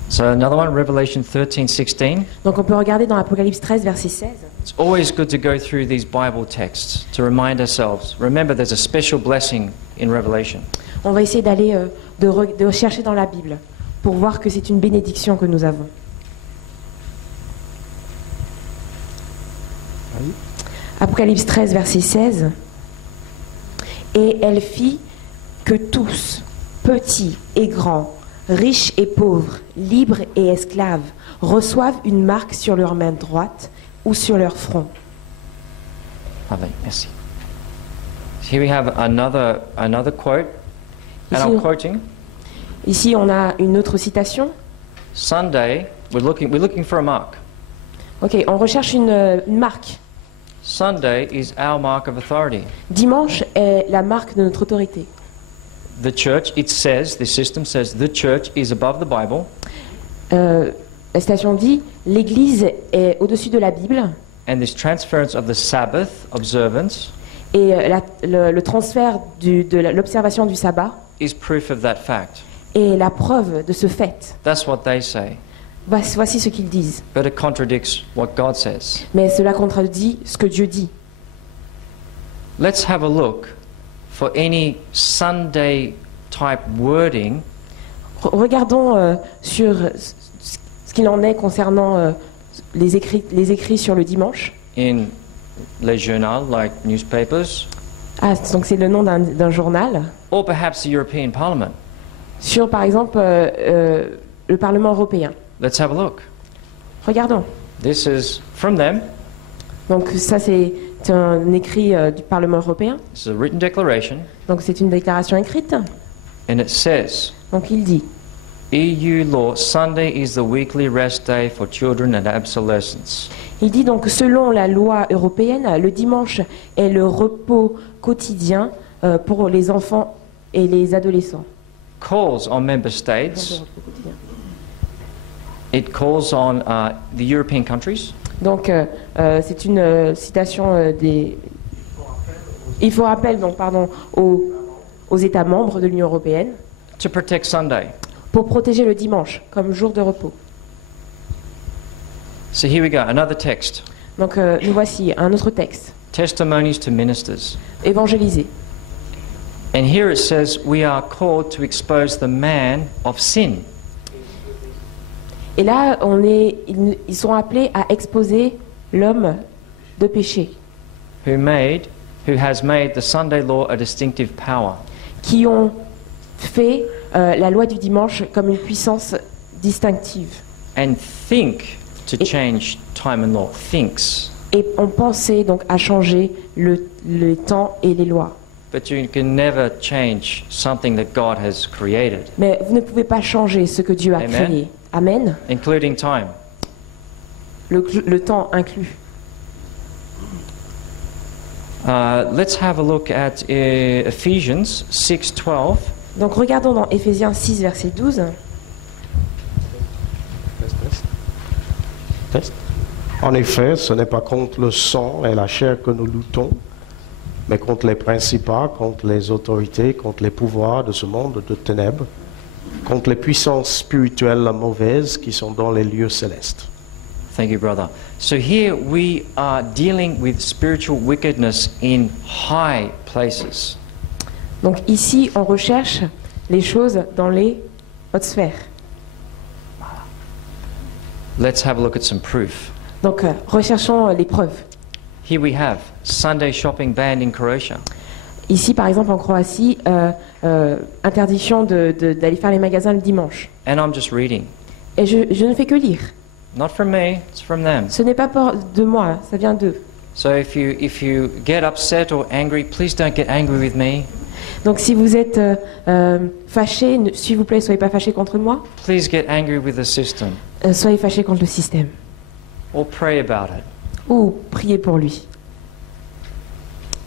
So another one, Revelation 13:16. Donc on peut regarder dans Apocalypse 13, verset 16. It's always good to go through these Bible texts to remind ourselves. Remember, there's a special blessing in Revelation. On va essayer d'aller de chercher dans la Bible pour voir que c'est une bénédiction que nous avons. Apocalypse 13, verset 16. Et elle fit que tous, petits et grands, riches et pauvres, libres et esclaves, reçoivent une marque sur leur main droite ou sur leur front. Lovely, merci. Here we have another quote, and Ici, I'm quoting. ici, on a une autre citation. Sunday, we're looking for a mark. Ok, on recherche une marque. Sunday is our mark of authority. Dimanche est la marque de notre autorité. the church, it says, the system says, the church is above the Bible, La citation dit l'Église est au-dessus de la Bible and this transference of the Sabbath observance et le transfert de l'observation du sabbat is proof of that fact. est la preuve de ce fait. That's what they say. Voici ce qu'ils disent. But it contradicts what God says. Mais cela contredit ce que Dieu dit. Let's have a look for any Sunday type wording Regardons sur ce qu'il en est concernant les écrits sur le dimanche. in les journaux like newspapers, Ah, donc c'est le nom d'un journal. or perhaps the European Parliament. Sur, par exemple, le Parlement européen. Let's have a look. Regardons. This is from them. Donc ça, c'est un écrit du Parlement européen. This is a written declaration, Donc c'est une déclaration écrite. and it says, Donc il dit, EU law, Sunday is the weekly rest day for children and adolescents. donc selon la loi européenne, le dimanche est le repos quotidien pour les enfants et les adolescents. Calls on member states, it calls on the European countries Donc c'est une citation des... Il faut appel donc, pardon, aux États membres de l'Union européenne to protect Sunday. pour protéger le dimanche comme jour de repos. So here we go, another text. Donc nous voici un autre texte, Testimonies to ministers. évangéliser. And here it says, we are called to expose the man of sin. Et là, ils sont appelés à exposer l'homme de péché, who has made the Sunday law a distinctive power. qui ont fait la loi du dimanche comme une puissance distinctive. And think to change time and law. Thinks. Et ont pensé donc à changer le temps et les lois. But you can never change something that God has created, Mais vous ne pouvez pas changer ce que Dieu a Amen. créé. Amen. including time. Le temps inclus. Let's have a look at Ephesians 6:12. Donc regardons dans Éphésiens 6, verset 12. En effet, ce n'est pas contre le sang et la chair que nous luttons, mais contre les principats, contre les autorités, contre les pouvoirs de ce monde de ténèbres, contre les puissances spirituelles mauvaises qui sont dans les lieux célestes. Thank you, brother. So here we are dealing with spiritual wickedness in high places. Donc ici, on recherche les choses dans les hautes sphères. Let's have a look at some proof. Donc recherchons les preuves. Here we have Sunday shopping banned in Croatia. Ici, par exemple, en Croatie, interdiction d'aller faire les magasins le dimanche. And I'm just reading. Et je ne fais que lire. Not from me, it's from them. Ce n'est pas de moi, ça vient d'eux. So if you get upset or angry, please don't get angry with me. Donc si vous êtes fâché, s'il vous plaît, soyez pas fâché contre moi. Please get angry with the system Soyez fâché contre le système. or pray about it. Ou priez pour lui.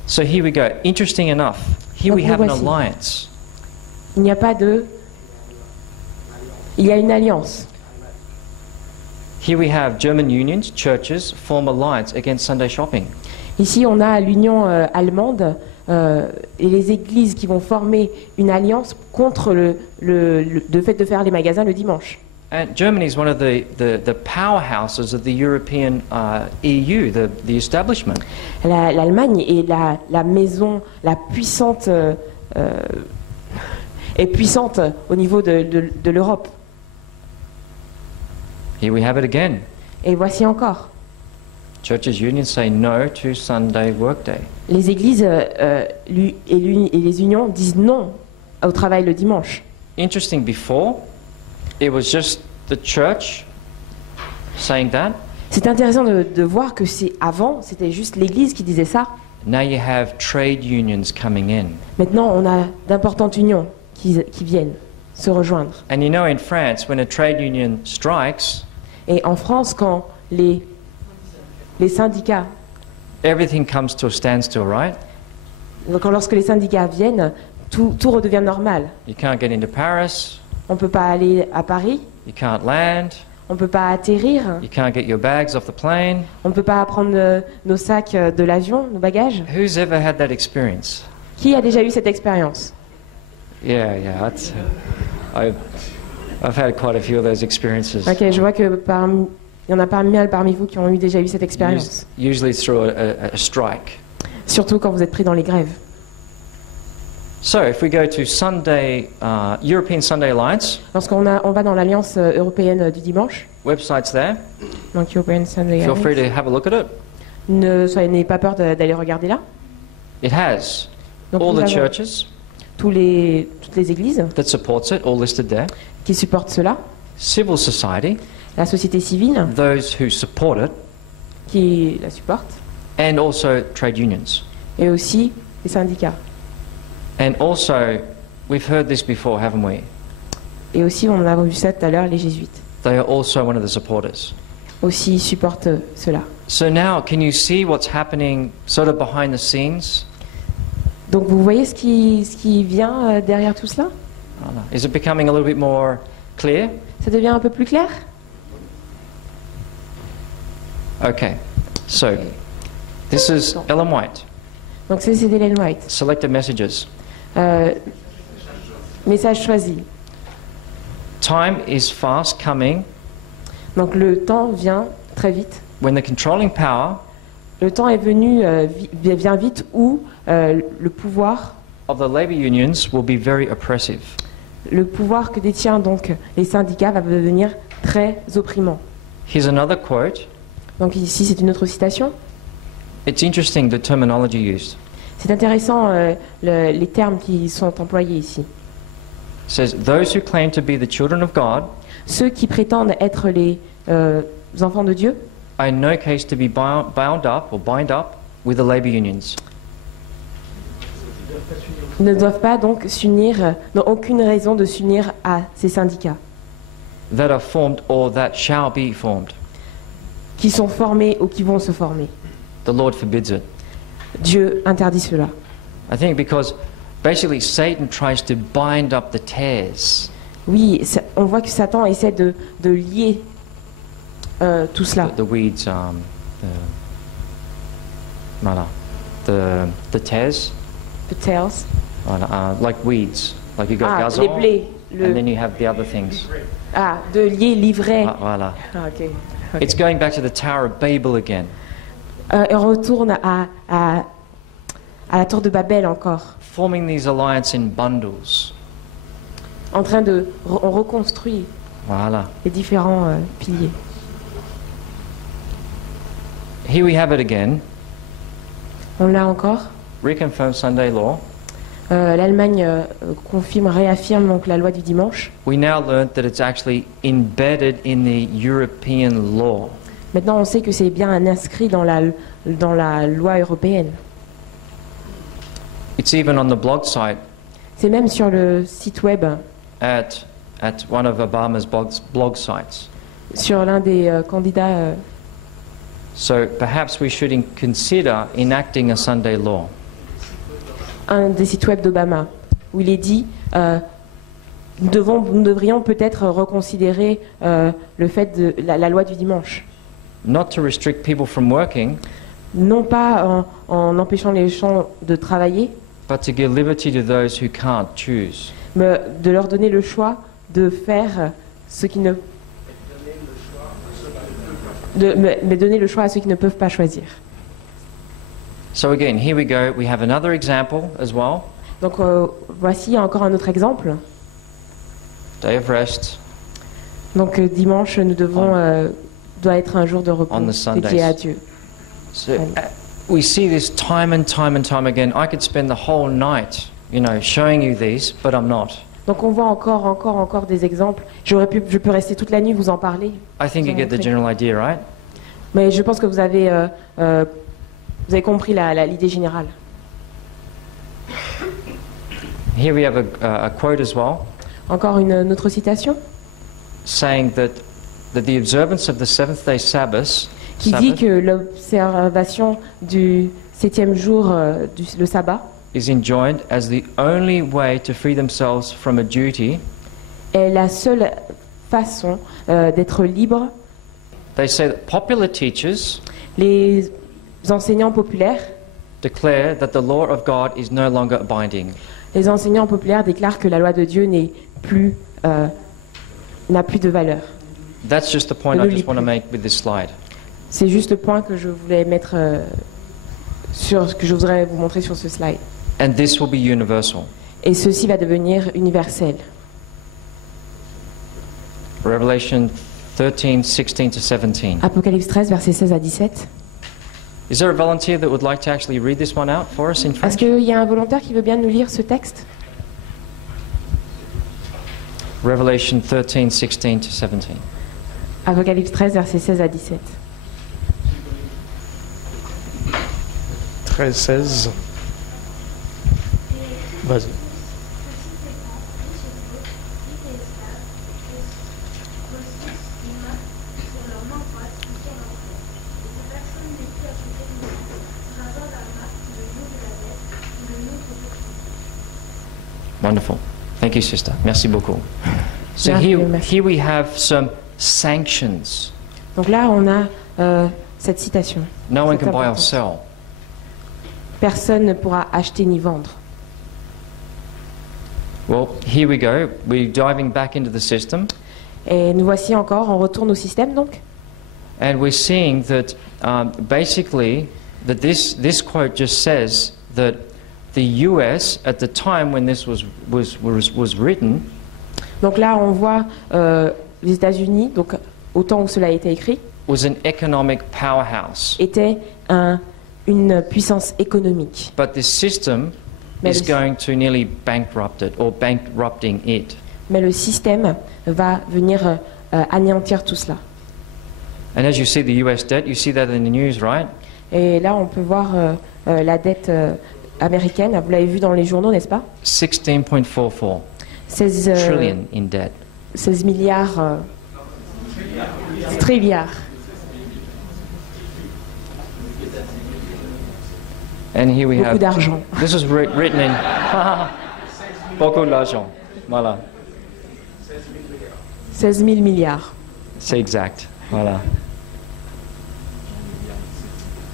So here we go. Interesting enough. Here we Donc, have an voici. alliance. Il n'y a pas de... Il y a une alliance. Here we have German unions, churches form alliance against Sunday shopping. Ici, on a l'Union allemande et les églises qui vont former une alliance contre le fait de faire les magasins le dimanche. And Germany is one of the powerhouses of the European EU, the establishment. L'Allemagne est la maison la puissante, est puissante au niveau de l'Europe. Here we have it again. Et voici encore. Churches unions say no to Sunday workday. Les églises et les unions disent non au travail le dimanche. Interesting, before it was just the church saying that. C'est intéressant de voir que c'était juste l'église qui disait ça. Now you have trade unions coming in. Maintenant, on a d'importantes unions qui viennent se rejoindre. And you know, in France, when a trade union strikes, Et en France, quand les syndicats, everything comes to a standstill, right? Donc, lorsque les syndicats viennent, tout redevient normal. You can't get into Paris, On ne peut pas aller à Paris, you can't land, on ne peut pas atterrir, you can't get your bags off the plane. on ne peut pas prendre nos sacs de l'avion, nos bagages. Who's ever had that experience? Qui a déjà eu cette expérience? Yeah, I've had quite a few of those experiences. Ok, je vois que il y en a pas mal parmi vous qui ont déjà eu cette expérience. Usually it's through a strike. Surtout quand vous êtes pris dans les grèves. So if we go to European Sunday Alliance, Lorsqu'on va dans l'Alliance européenne du dimanche, website's there. donc European Sunday Feel free Alliance, to have a look at it. n'ayez pas peur d'aller regarder là. It has Donc all nous the avons churches toutes les églises that supports it, all listed there. qui supportent cela, Civil society, la société civile those who support it, qui la supporte, and also trade unions. et aussi les syndicats. And also, we've heard this before, haven't we? Et aussi, on a vu ça tout à l'heure, les jésuites They are also one of the supporters. aussi supportent cela. So now, can you see what's happening sort of behind the scenes? Donc vous voyez ce qui vient derrière tout cela? Is it becoming a little bit more clear? Ça devient un peu plus clair? Okay, so this is Ellen White, Donc c'est Ellen White. selected messages. Message choisi. Time is fast coming Donc le temps vient très vite. when the controlling power Le temps est venu, vient vite où le pouvoir of the labor unions will be very oppressive. Le pouvoir que détient donc les syndicats va devenir très opprimant. Here's another quote. Donc ici, c'est une autre citation. It's interesting the terminology used. C'est intéressant les termes qui sont employés ici. It says, those who claim to be the children of God Ceux qui prétendent être les enfants de Dieu are in no case to be bind up with the labor unions. ne doivent pas donc s'unir, n'ont aucune raison de s'unir à ces syndicats That are formed or that shall be formed. qui sont formés ou qui vont se former. The Lord forbids it. Dieu interdit cela. I think because basically Satan tries to bind up the tares, Oui, on voit que Satan essaie de lier tout cela. the weeds, the tares, The tails. like weeds. Like you got Ah, gazon, les blés. and then you have the other things. De lier l'ivraie. Voilà. Ah, ok. It's going back to the Tower of Babel again. On retourne à la tour de Babel encore. Forming these alliances in bundles. En train on reconstruit Voilà. les différents piliers. Here we have it again. On l'a encore. Reconfirmed Sunday law. L'Allemagne réaffirme donc la loi du dimanche. We now learn that it's actually embedded in the European law. Maintenant, on sait que c'est bien inscrit dans la loi européenne. It's even on the blog site C'est même sur le site web, at one of Obama's blog sites. sur l'un des candidats. So perhaps we should consider enacting a Sunday law. Un des sites web d'Obama, où il est dit nous devrions peut-être reconsidérer le fait de la loi du dimanche. Not to restrict people from working, Non pas en empêchant les gens de travailler, but to give liberty to those who can't choose. mais de leur donner le choix de faire ce qui ne... mais donner le choix à ceux qui ne peuvent pas choisir. So again, here we go. We have another example as well. Donc voici encore un autre exemple. Day of rest Donc dimanche, nous doit être un jour de repos On the Sundays. dédié à Dieu. So we see this time and time and time again. I could spend the whole night, showing you these, but I'm not. Donc on voit encore des exemples. Je peux rester toute la nuit vous en parler. I think you get the Okay. general idea, right? Mais je pense que vous avez compris l'idée générale. Here we have a quote as well, Encore une autre citation saying that the observance of the seventh-day Sabbath, qui dit que l'observation du 7e jour, le sabbat, is enjoined as the only way to free themselves from a duty. est la seule façon d'être libre. They say that popular teachers Les enseignants populaires, declare that the law of God is no longer binding. les enseignants populaires déclarent que la loi de Dieu n'a plus de valeur. That's just the point I just want to make with this slide. C'est juste le point que je voulais mettre que je voudrais vous montrer sur ce slide. And this will be universal. Et ceci va devenir universel. Revelation 13, 16 to 17. Apocalypse 13, versets 16 à 17. Is there a volunteer that would like to actually read this one out for us in Est-ce French? qu'il y a un volontaire qui veut bien nous lire ce texte? Revelation 13, 16 to 17. Apocalypse 13, versets 16 à 17. 13, 16. Vas-y. Wonderful. Thank you, sister. Merci beaucoup. So Merci, here, merci. here we have some sanctions. Donc là, on a cette citation. No one C'est can buy or important. sell. Personne ne pourra acheter ni vendre. Well, here we go. We're diving back into the system, Et nous voici encore, on retourne au système donc. and we're seeing that basically that this quote just says that the U.S. at the time when this was written Donc là, on voit les États-Unis, donc au temps où cela a été écrit, was an economic powerhouse. étaient une puissance économique. But this system Mais is le- going to nearly bankrupt it or bankrupting it. Mais le système va venir anéantir tout cela. And as you see the US debt, you see that in the news, right? Et là, on peut voir la dette américaine. Vous l'avez vu dans les journaux, n'est-ce pas? 16.44 16, trillion in debt. 16 milliards. Trilliards. And here we Beaucoup have. d'argent. This was written in. Beaucoup d'argent. Voilà. 16 000 milliards. C'est exact. Voilà.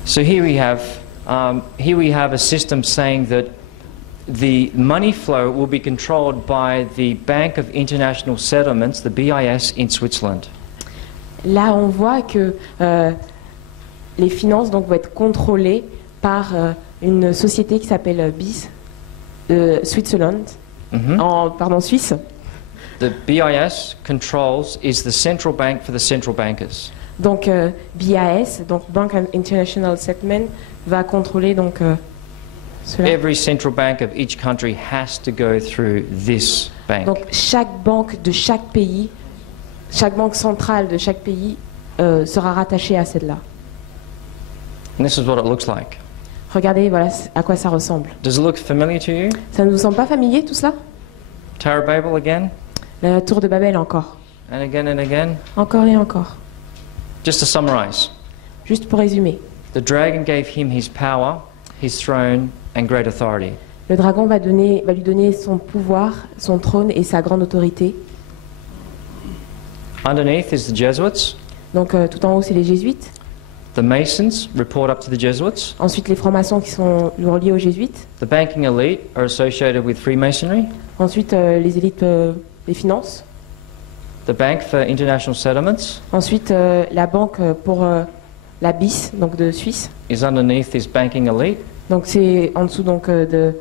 So here we have a system saying that the money flow will be controlled by the Bank of International Settlements, the BIS, in Switzerland. Là, on voit que les finances donc, vont être contrôlées par une société qui s'appelle BIS, Switzerland, pardon, Suisse. The BIS controls is the central bank for the central bankers. Donc BIS, donc Bank of International Settlement, va contrôler donc cela. Every central bank of each country has to go through this bank. Donc chaque banque de chaque pays, chaque banque centrale de chaque pays sera rattachée à celle-là. And this is what it looks like. Regardez, voilà à quoi ça ressemble. Does it look familiar to you? Ça ne vous semble pas familier tout cela? Tower of Babel again, La tour de Babel encore. and again and again. Encore et encore. Just to summarize, Juste pour résumer. the dragon gave him his power, his throne, and great authority. Le dragon va lui donner son pouvoir, son trône et sa grande autorité. Underneath is the Jesuits. Donc tout en haut, c'est les jésuites. The Masons report up to the Jesuits. Ensuite, les francs-maçons qui sont reliés aux jésuites. The banking elite are associated with Freemasonry. Ensuite, les élites des finances. The Bank for International Settlements Ensuite, la banque pour la BIS, donc de Suisse. is underneath this banking elite. Donc c'est en dessous donc de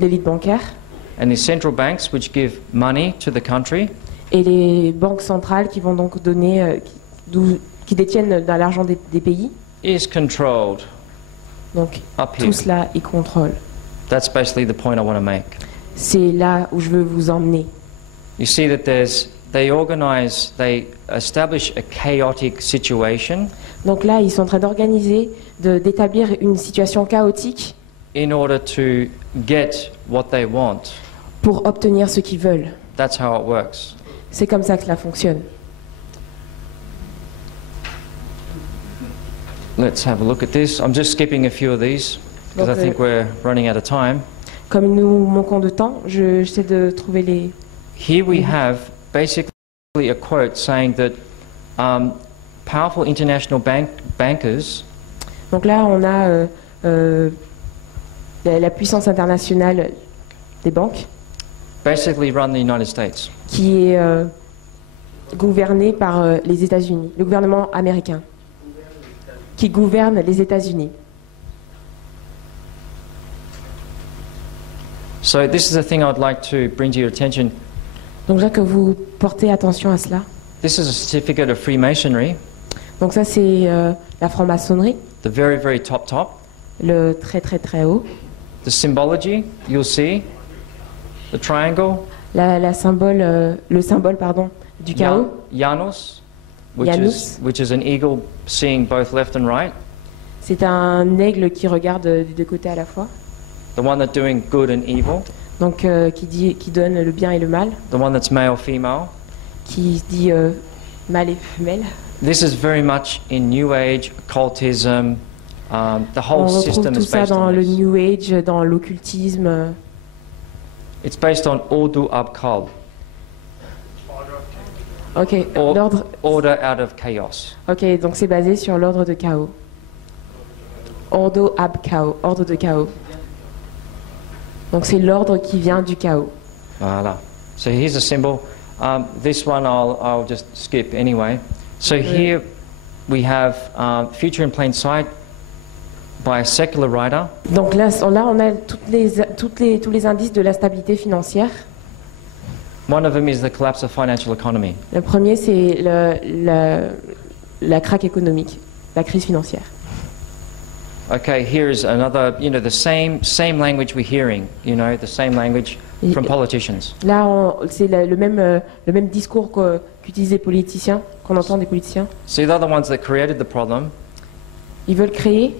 l'élite bancaire. And the central banks which give money to the country Et les banques centrales qui vont donc donner, qui détiennent dans l'argent des pays. is controlled Donc up here. tout cela, ils contrôlent. That's basically the point I want to make. C'est là où je veux vous emmener. You see that they establish a chaotic situation Donc là, ils sont en train d'organiser, d'établir une situation chaotique in order to get what they want. pour obtenir ce qu'ils veulent. That's how it works. C'est comme ça que cela fonctionne. Let's have a look at this. I'm just skipping a few of these. because I think we're running out of time. Comme nous manquons de temps, j'essaie de trouver les... Here we have basically a quote saying that powerful international bankers Donc là, on a la puissance internationale des banques basically run the United States. qui est gouvernée par les États-Unis, le gouvernement américain, qui gouverne les États-Unis. So this is the thing I'd like to bring to your attention. Donc je veux que vous portez attention à cela. This is a certificate of Freemasonry, Donc ça, c'est la franc-maçonnerie, the very, very top. le très très très haut. The symbology, you'll see, the triangle, Le symbole pardon, du chaos, Janus, Janus. which is an eagle seeing both left and right, c'est un aigle qui regarde des deux côtés à la fois. the one that's doing good and evil, Donc qui donne le bien et le mal, the one that's male, female. qui dit mâle et femelle. This is very much in New Age, occultism, the whole On retrouve system tout is ça based dans on le this. New Age, dans l'occultisme. It's based on Ordu Abkal, Ok, or l'ordre. order out of chaos. Ok, donc c'est basé sur l'ordre de chaos. Ordo ab chaos, ordre de chaos. Donc c'est l'ordre qui vient du chaos. Voilà. So here's a symbol. This one I'll just skip anyway. So here we have Future in Plain Sight by a secular writer. Donc là on a tous les indices de la stabilité financière. One of them is the collapse of financial economy. Le premier, c'est la craque économique, la crise financière. Okay, here is another, the same language we're hearing, the same language from politicians. Là, c'est le même discours qu'utilisent les politiciens, qu'on entend des politiciens. See, they're the ones that created the problem. Ils veulent créer,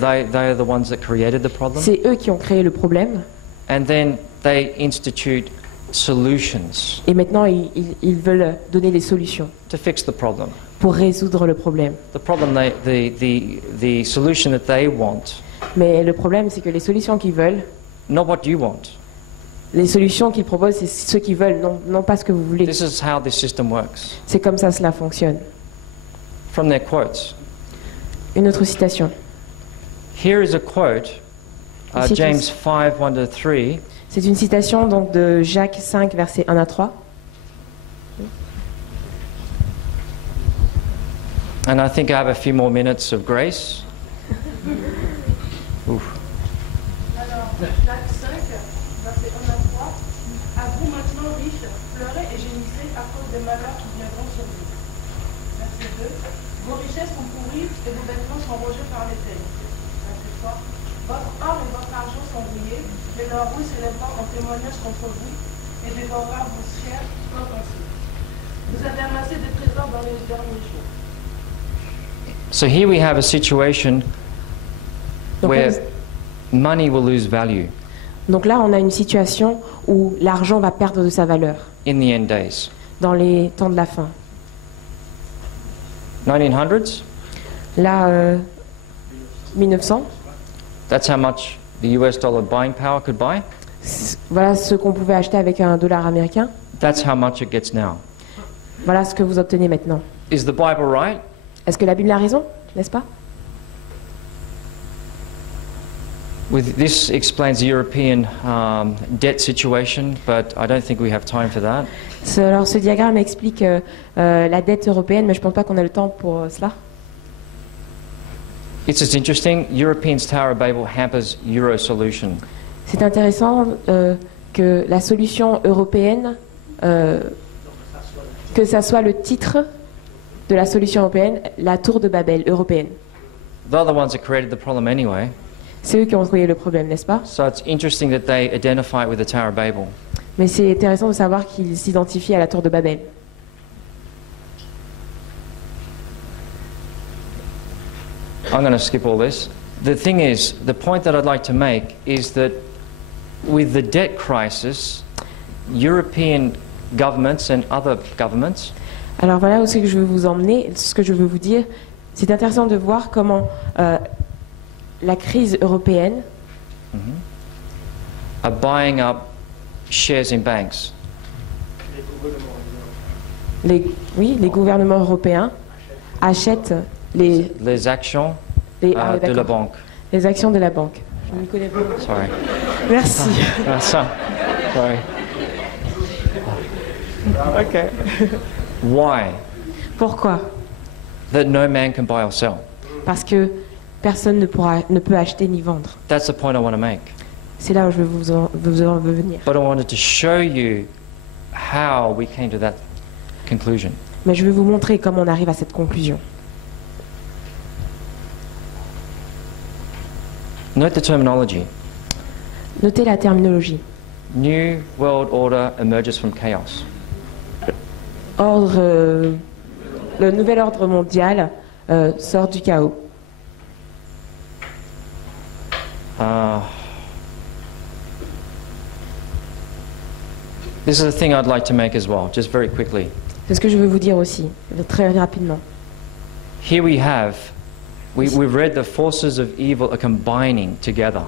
They are the ones that created the problem. c'est eux qui ont créé le problème, And then they institute solutions et maintenant ils veulent donner des solutions to fix the problem. pour résoudre le problème. The problem, the solution that they want, Mais le problème, c'est que les solutions qu'ils veulent, not what you want. les solutions qu'ils proposent, c'est ce qu'ils veulent, non pas ce que vous voulez. This is how this system works. C'est comme ça cela fonctionne. From their quotes. Une autre citation. Here is a quote, Citation. James 5, 1-3. C'est une citation donc de Jacques 5, versets 1 à 3. And I think I have a few more minutes of grace. Oof. Alors, Jacques 5, verset 1 à 3. À vous maintenant riches, pleurez et gémissez à cause des malheurs qui viendront sur vous. Verset 2. Vos richesses sont pourries et vos vêtements sont rongés par les ténèbres. Verset 3. Votre or et votre argent sont brouillés, et leur rouille s'élèvera en témoignage contre vous et dévorera vos chairs comme un feu. Vous avez amassé des trésors dans les derniers jours. So here we have a situation Donc, where money will lose value donc là, on a une situation où l'argent va perdre de sa valeur in the end days. dans les temps de la fin. 1900s, Là, 1900, that's how much the US dollar buying power could buy. voilà ce qu'on pouvait acheter avec un dollar américain. That's how much it gets now. Voilà ce que vous obtenez maintenant. Is the Bible right? Est-ce que la Bible a raison, n'est-ce pas? This explains the European debt situation, but I don't think we have time for that. Alors, ce diagramme explique la dette européenne, mais je ne pense pas qu'on a le temps pour cela. It's just interesting. Europeans' Tower of Babel hampers Euro solution. C'est intéressant que la solution européenne, que ça soit le titre de la solution européenne, la tour de Babel européenne. They're the ones that created the problem anyway. C'est eux qui ont trouvé le problème, n'est-ce pas? So it's interesting that they identify it with the Tower of Babel. Mais c'est intéressant de savoir qu'ils s'identifient à la tour de Babel. I'm going to skip all this. The thing is, the point that I'd like to make is that with the debt crisis, European governments and other governments Alors voilà où c'est que je veux vous emmener, ce que je veux vous dire. C'est intéressant de voir comment la crise européenne are buying up shares in banks. les gouvernements européens achètent les actions oui, de la d'accord. banque. Les actions de la banque. Je ne connais pas. Sorry. Merci. Sorry. Okay. Why? Pourquoi? That no man can buy or sell. Parce que personne ne peut acheter ni vendre. That's the point I want to make. C'est là où je veux vous en venir. But I wanted to show you how we came to that conclusion. Mais je vais vous montrer comment on arrive à cette conclusion. Note the terminology. Notez la terminologie. New world order emerges from chaos. Le nouvel ordre mondial sort du chaos. This is a thing I'd like to make as well, just very quickly. C'est ce que je veux vous dire aussi, très rapidement. Here we've read the forces of evil are combining together.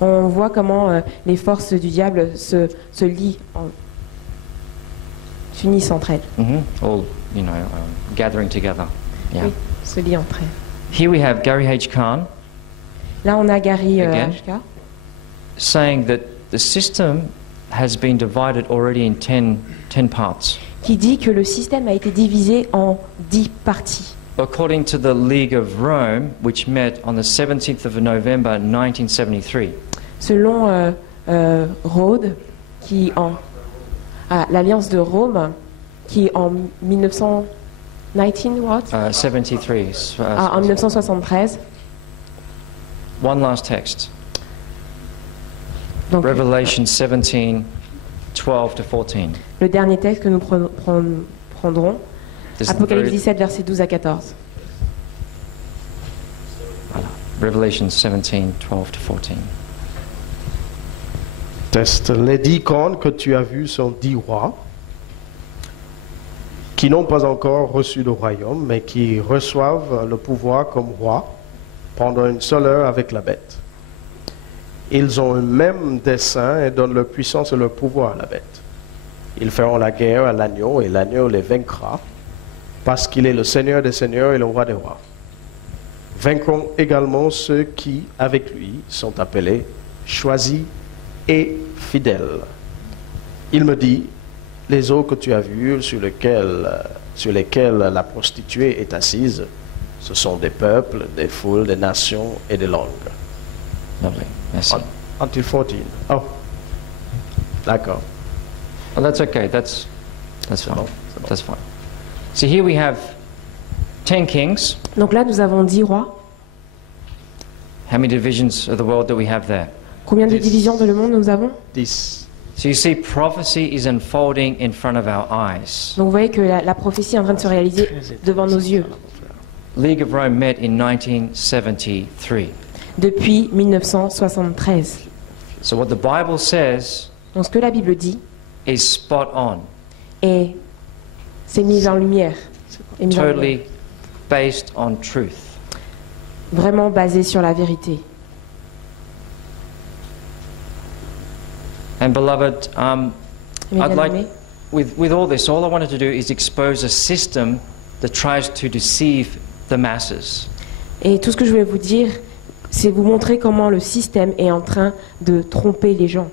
On voit comment les forces du diable se lient, s'unissent entre elles. All, gathering together. Yeah. Oui, se lient entre elles. Here we have Gary H. Kahn Là, on a Gary Again. HK saying that the system has been divided already in 10 parts. qui dit que le système a été divisé en 10 parties. According to the League of Rome, which met on the 17th of November 1973. Selon Rhodes, l'Alliance de Rome, qui en 73. En 1973. One last text. Donc, Revelation 17, 12 to 14. le dernier texte que nous prendrons, This is the Apocalypse very- 17, versets 12 à 14. Revelation 17, 12 to 14. Test. Les 10 cornes que tu as vues sont 10 rois qui n'ont pas encore reçu de royaume, mais qui reçoivent le pouvoir comme rois pendant une seule heure avec la bête. Ils ont le même dessein et donnent leur puissance et leur pouvoir à la bête. Ils feront la guerre à l'agneau et l'agneau les vaincra, parce qu'il est le Seigneur des seigneurs et le roi des rois. Vaincront également ceux qui, avec lui, sont appelés, choisis et fidèles. Il me dit, les eaux que tu as vues sur lesquelles la prostituée est assise, ce sont des peuples, des foules, des nations et des langues. Lovely. Merci. Until 14. Oh, d'accord. Oh, that's okay. That's fine. bon, c'est bon. That's fine. So here we have 10 kings. Donc là, nous avons 10 rois. How many divisions of the world do we have there? Combien de 10. divisions de le monde nous avons? 10. So you see, prophecy is unfolding in front of our eyes. Donc vous voyez que la prophétie est en train de se réaliser devant nos yeux League of Rome met in 1973. depuis 1973. So what the Bible says Donc ce que la Bible dit is spot on, c'est mis en lumière. est mis en lumière. totally based on truth. Vraiment basé sur la vérité. And beloved, Mes I'd like, bien-aimés, with all this, all I wanted to do is expose a system that tries to deceive the masses. et tout ce que je voulais vous dire, c'est vous montrer comment le système est en train de tromper les gens,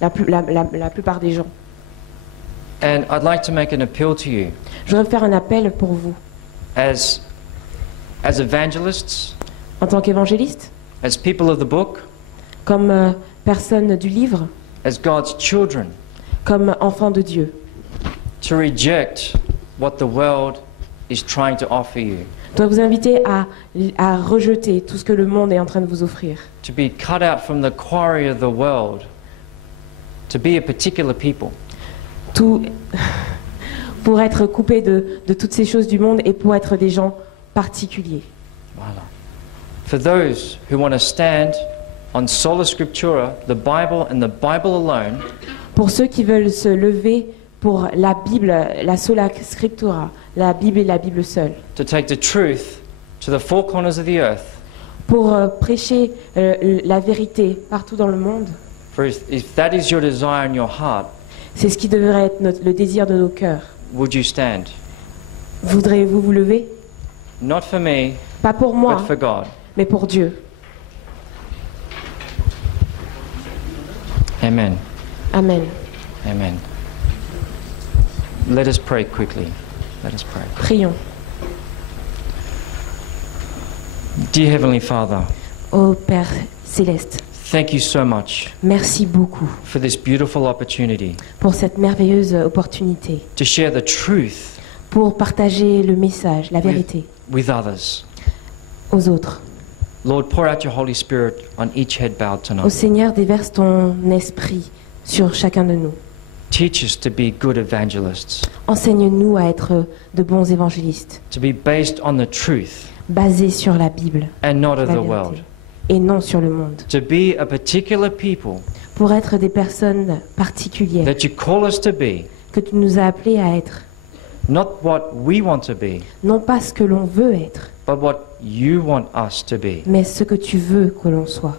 la plupart des gens. And I'd like to make an appeal to you Je voudrais faire un appel pour vous, as evangelists, en tant qu'évangéliste, as people of the book, comme personne du livre, as God's children, comme enfant de Dieu, to reject what the world is trying to offer you, Je dois vous inviter à rejeter tout ce que le monde est en train de vous offrir. to be cut out from the quarry of the world, to be a particular people. Tout pour être coupé de toutes ces choses du monde et pour être des gens particuliers. Voilà. For those who want to stand on sola scriptura, the Bible and the Bible alone, Pour ceux qui veulent se lever pour la Bible, la sola scriptura, la Bible et la Bible seule, to take the truth to the four corners of the earth, pour prêcher la vérité partout dans le monde. For if that is your desire in your heart, C'est ce qui devrait être le désir de nos cœurs. would you stand? Voudrez-vous vous lever? Not for me, Pas pour moi, but for God. mais pour Dieu. Amen. Amen. Amen. Let us pray quickly. Let us pray. Prions. Dear Heavenly Father, Ô Père céleste, thank you so much merci beaucoup for this beautiful opportunity pour cette merveilleuse opportunité, to share the truth pour partager le message, la vérité, with others. aux autres. Lord, pour out your Holy Spirit on each head bowed Ô tonight. Seigneur, déverse ton esprit sur chacun de nous. Teach us to be good evangelists, Enseigne-nous à être de bons évangélistes, to be based on the truth basés sur la Bible, and not of la the vérité, world. et non sur le monde. To be a particular people Pour être des personnes particulières that you call us to be, que tu nous as appelés à être, not what we want to be, non pas ce que l'on veut être, but what you want us to be. mais ce que tu veux que l'on soit.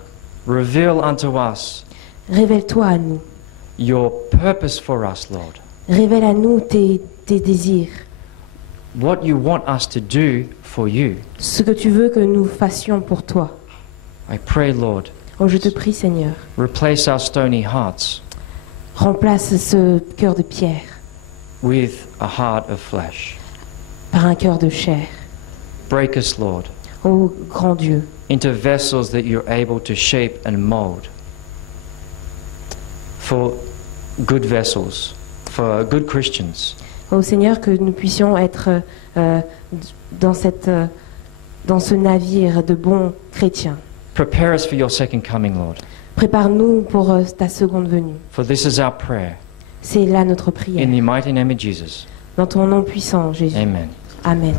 Reveal unto us Révèle-toi à nous. your purpose for us, Lord. Révèle à nous tes désirs, What you want us to do for you. ce que tu veux que nous fassions pour toi. I pray, Lord, Oh, je te prie, Seigneur, replace our stony hearts remplace ce cœur de pierre with a heart of flesh. par un cœur de chair. Break us, Lord, Ô grand Dieu, into vessels that you're able to shape and mold for good vessels, for good Christians. ô Seigneur, que nous puissions être dans ce navire de bons chrétiens. Prepare us for your second coming, Lord. Prépare-nous pour ta seconde venue. For this is our prayer. C'est là notre In prière. the mighty name of Jesus. Dans ton nom puissant, Jésus. Amen. Amen.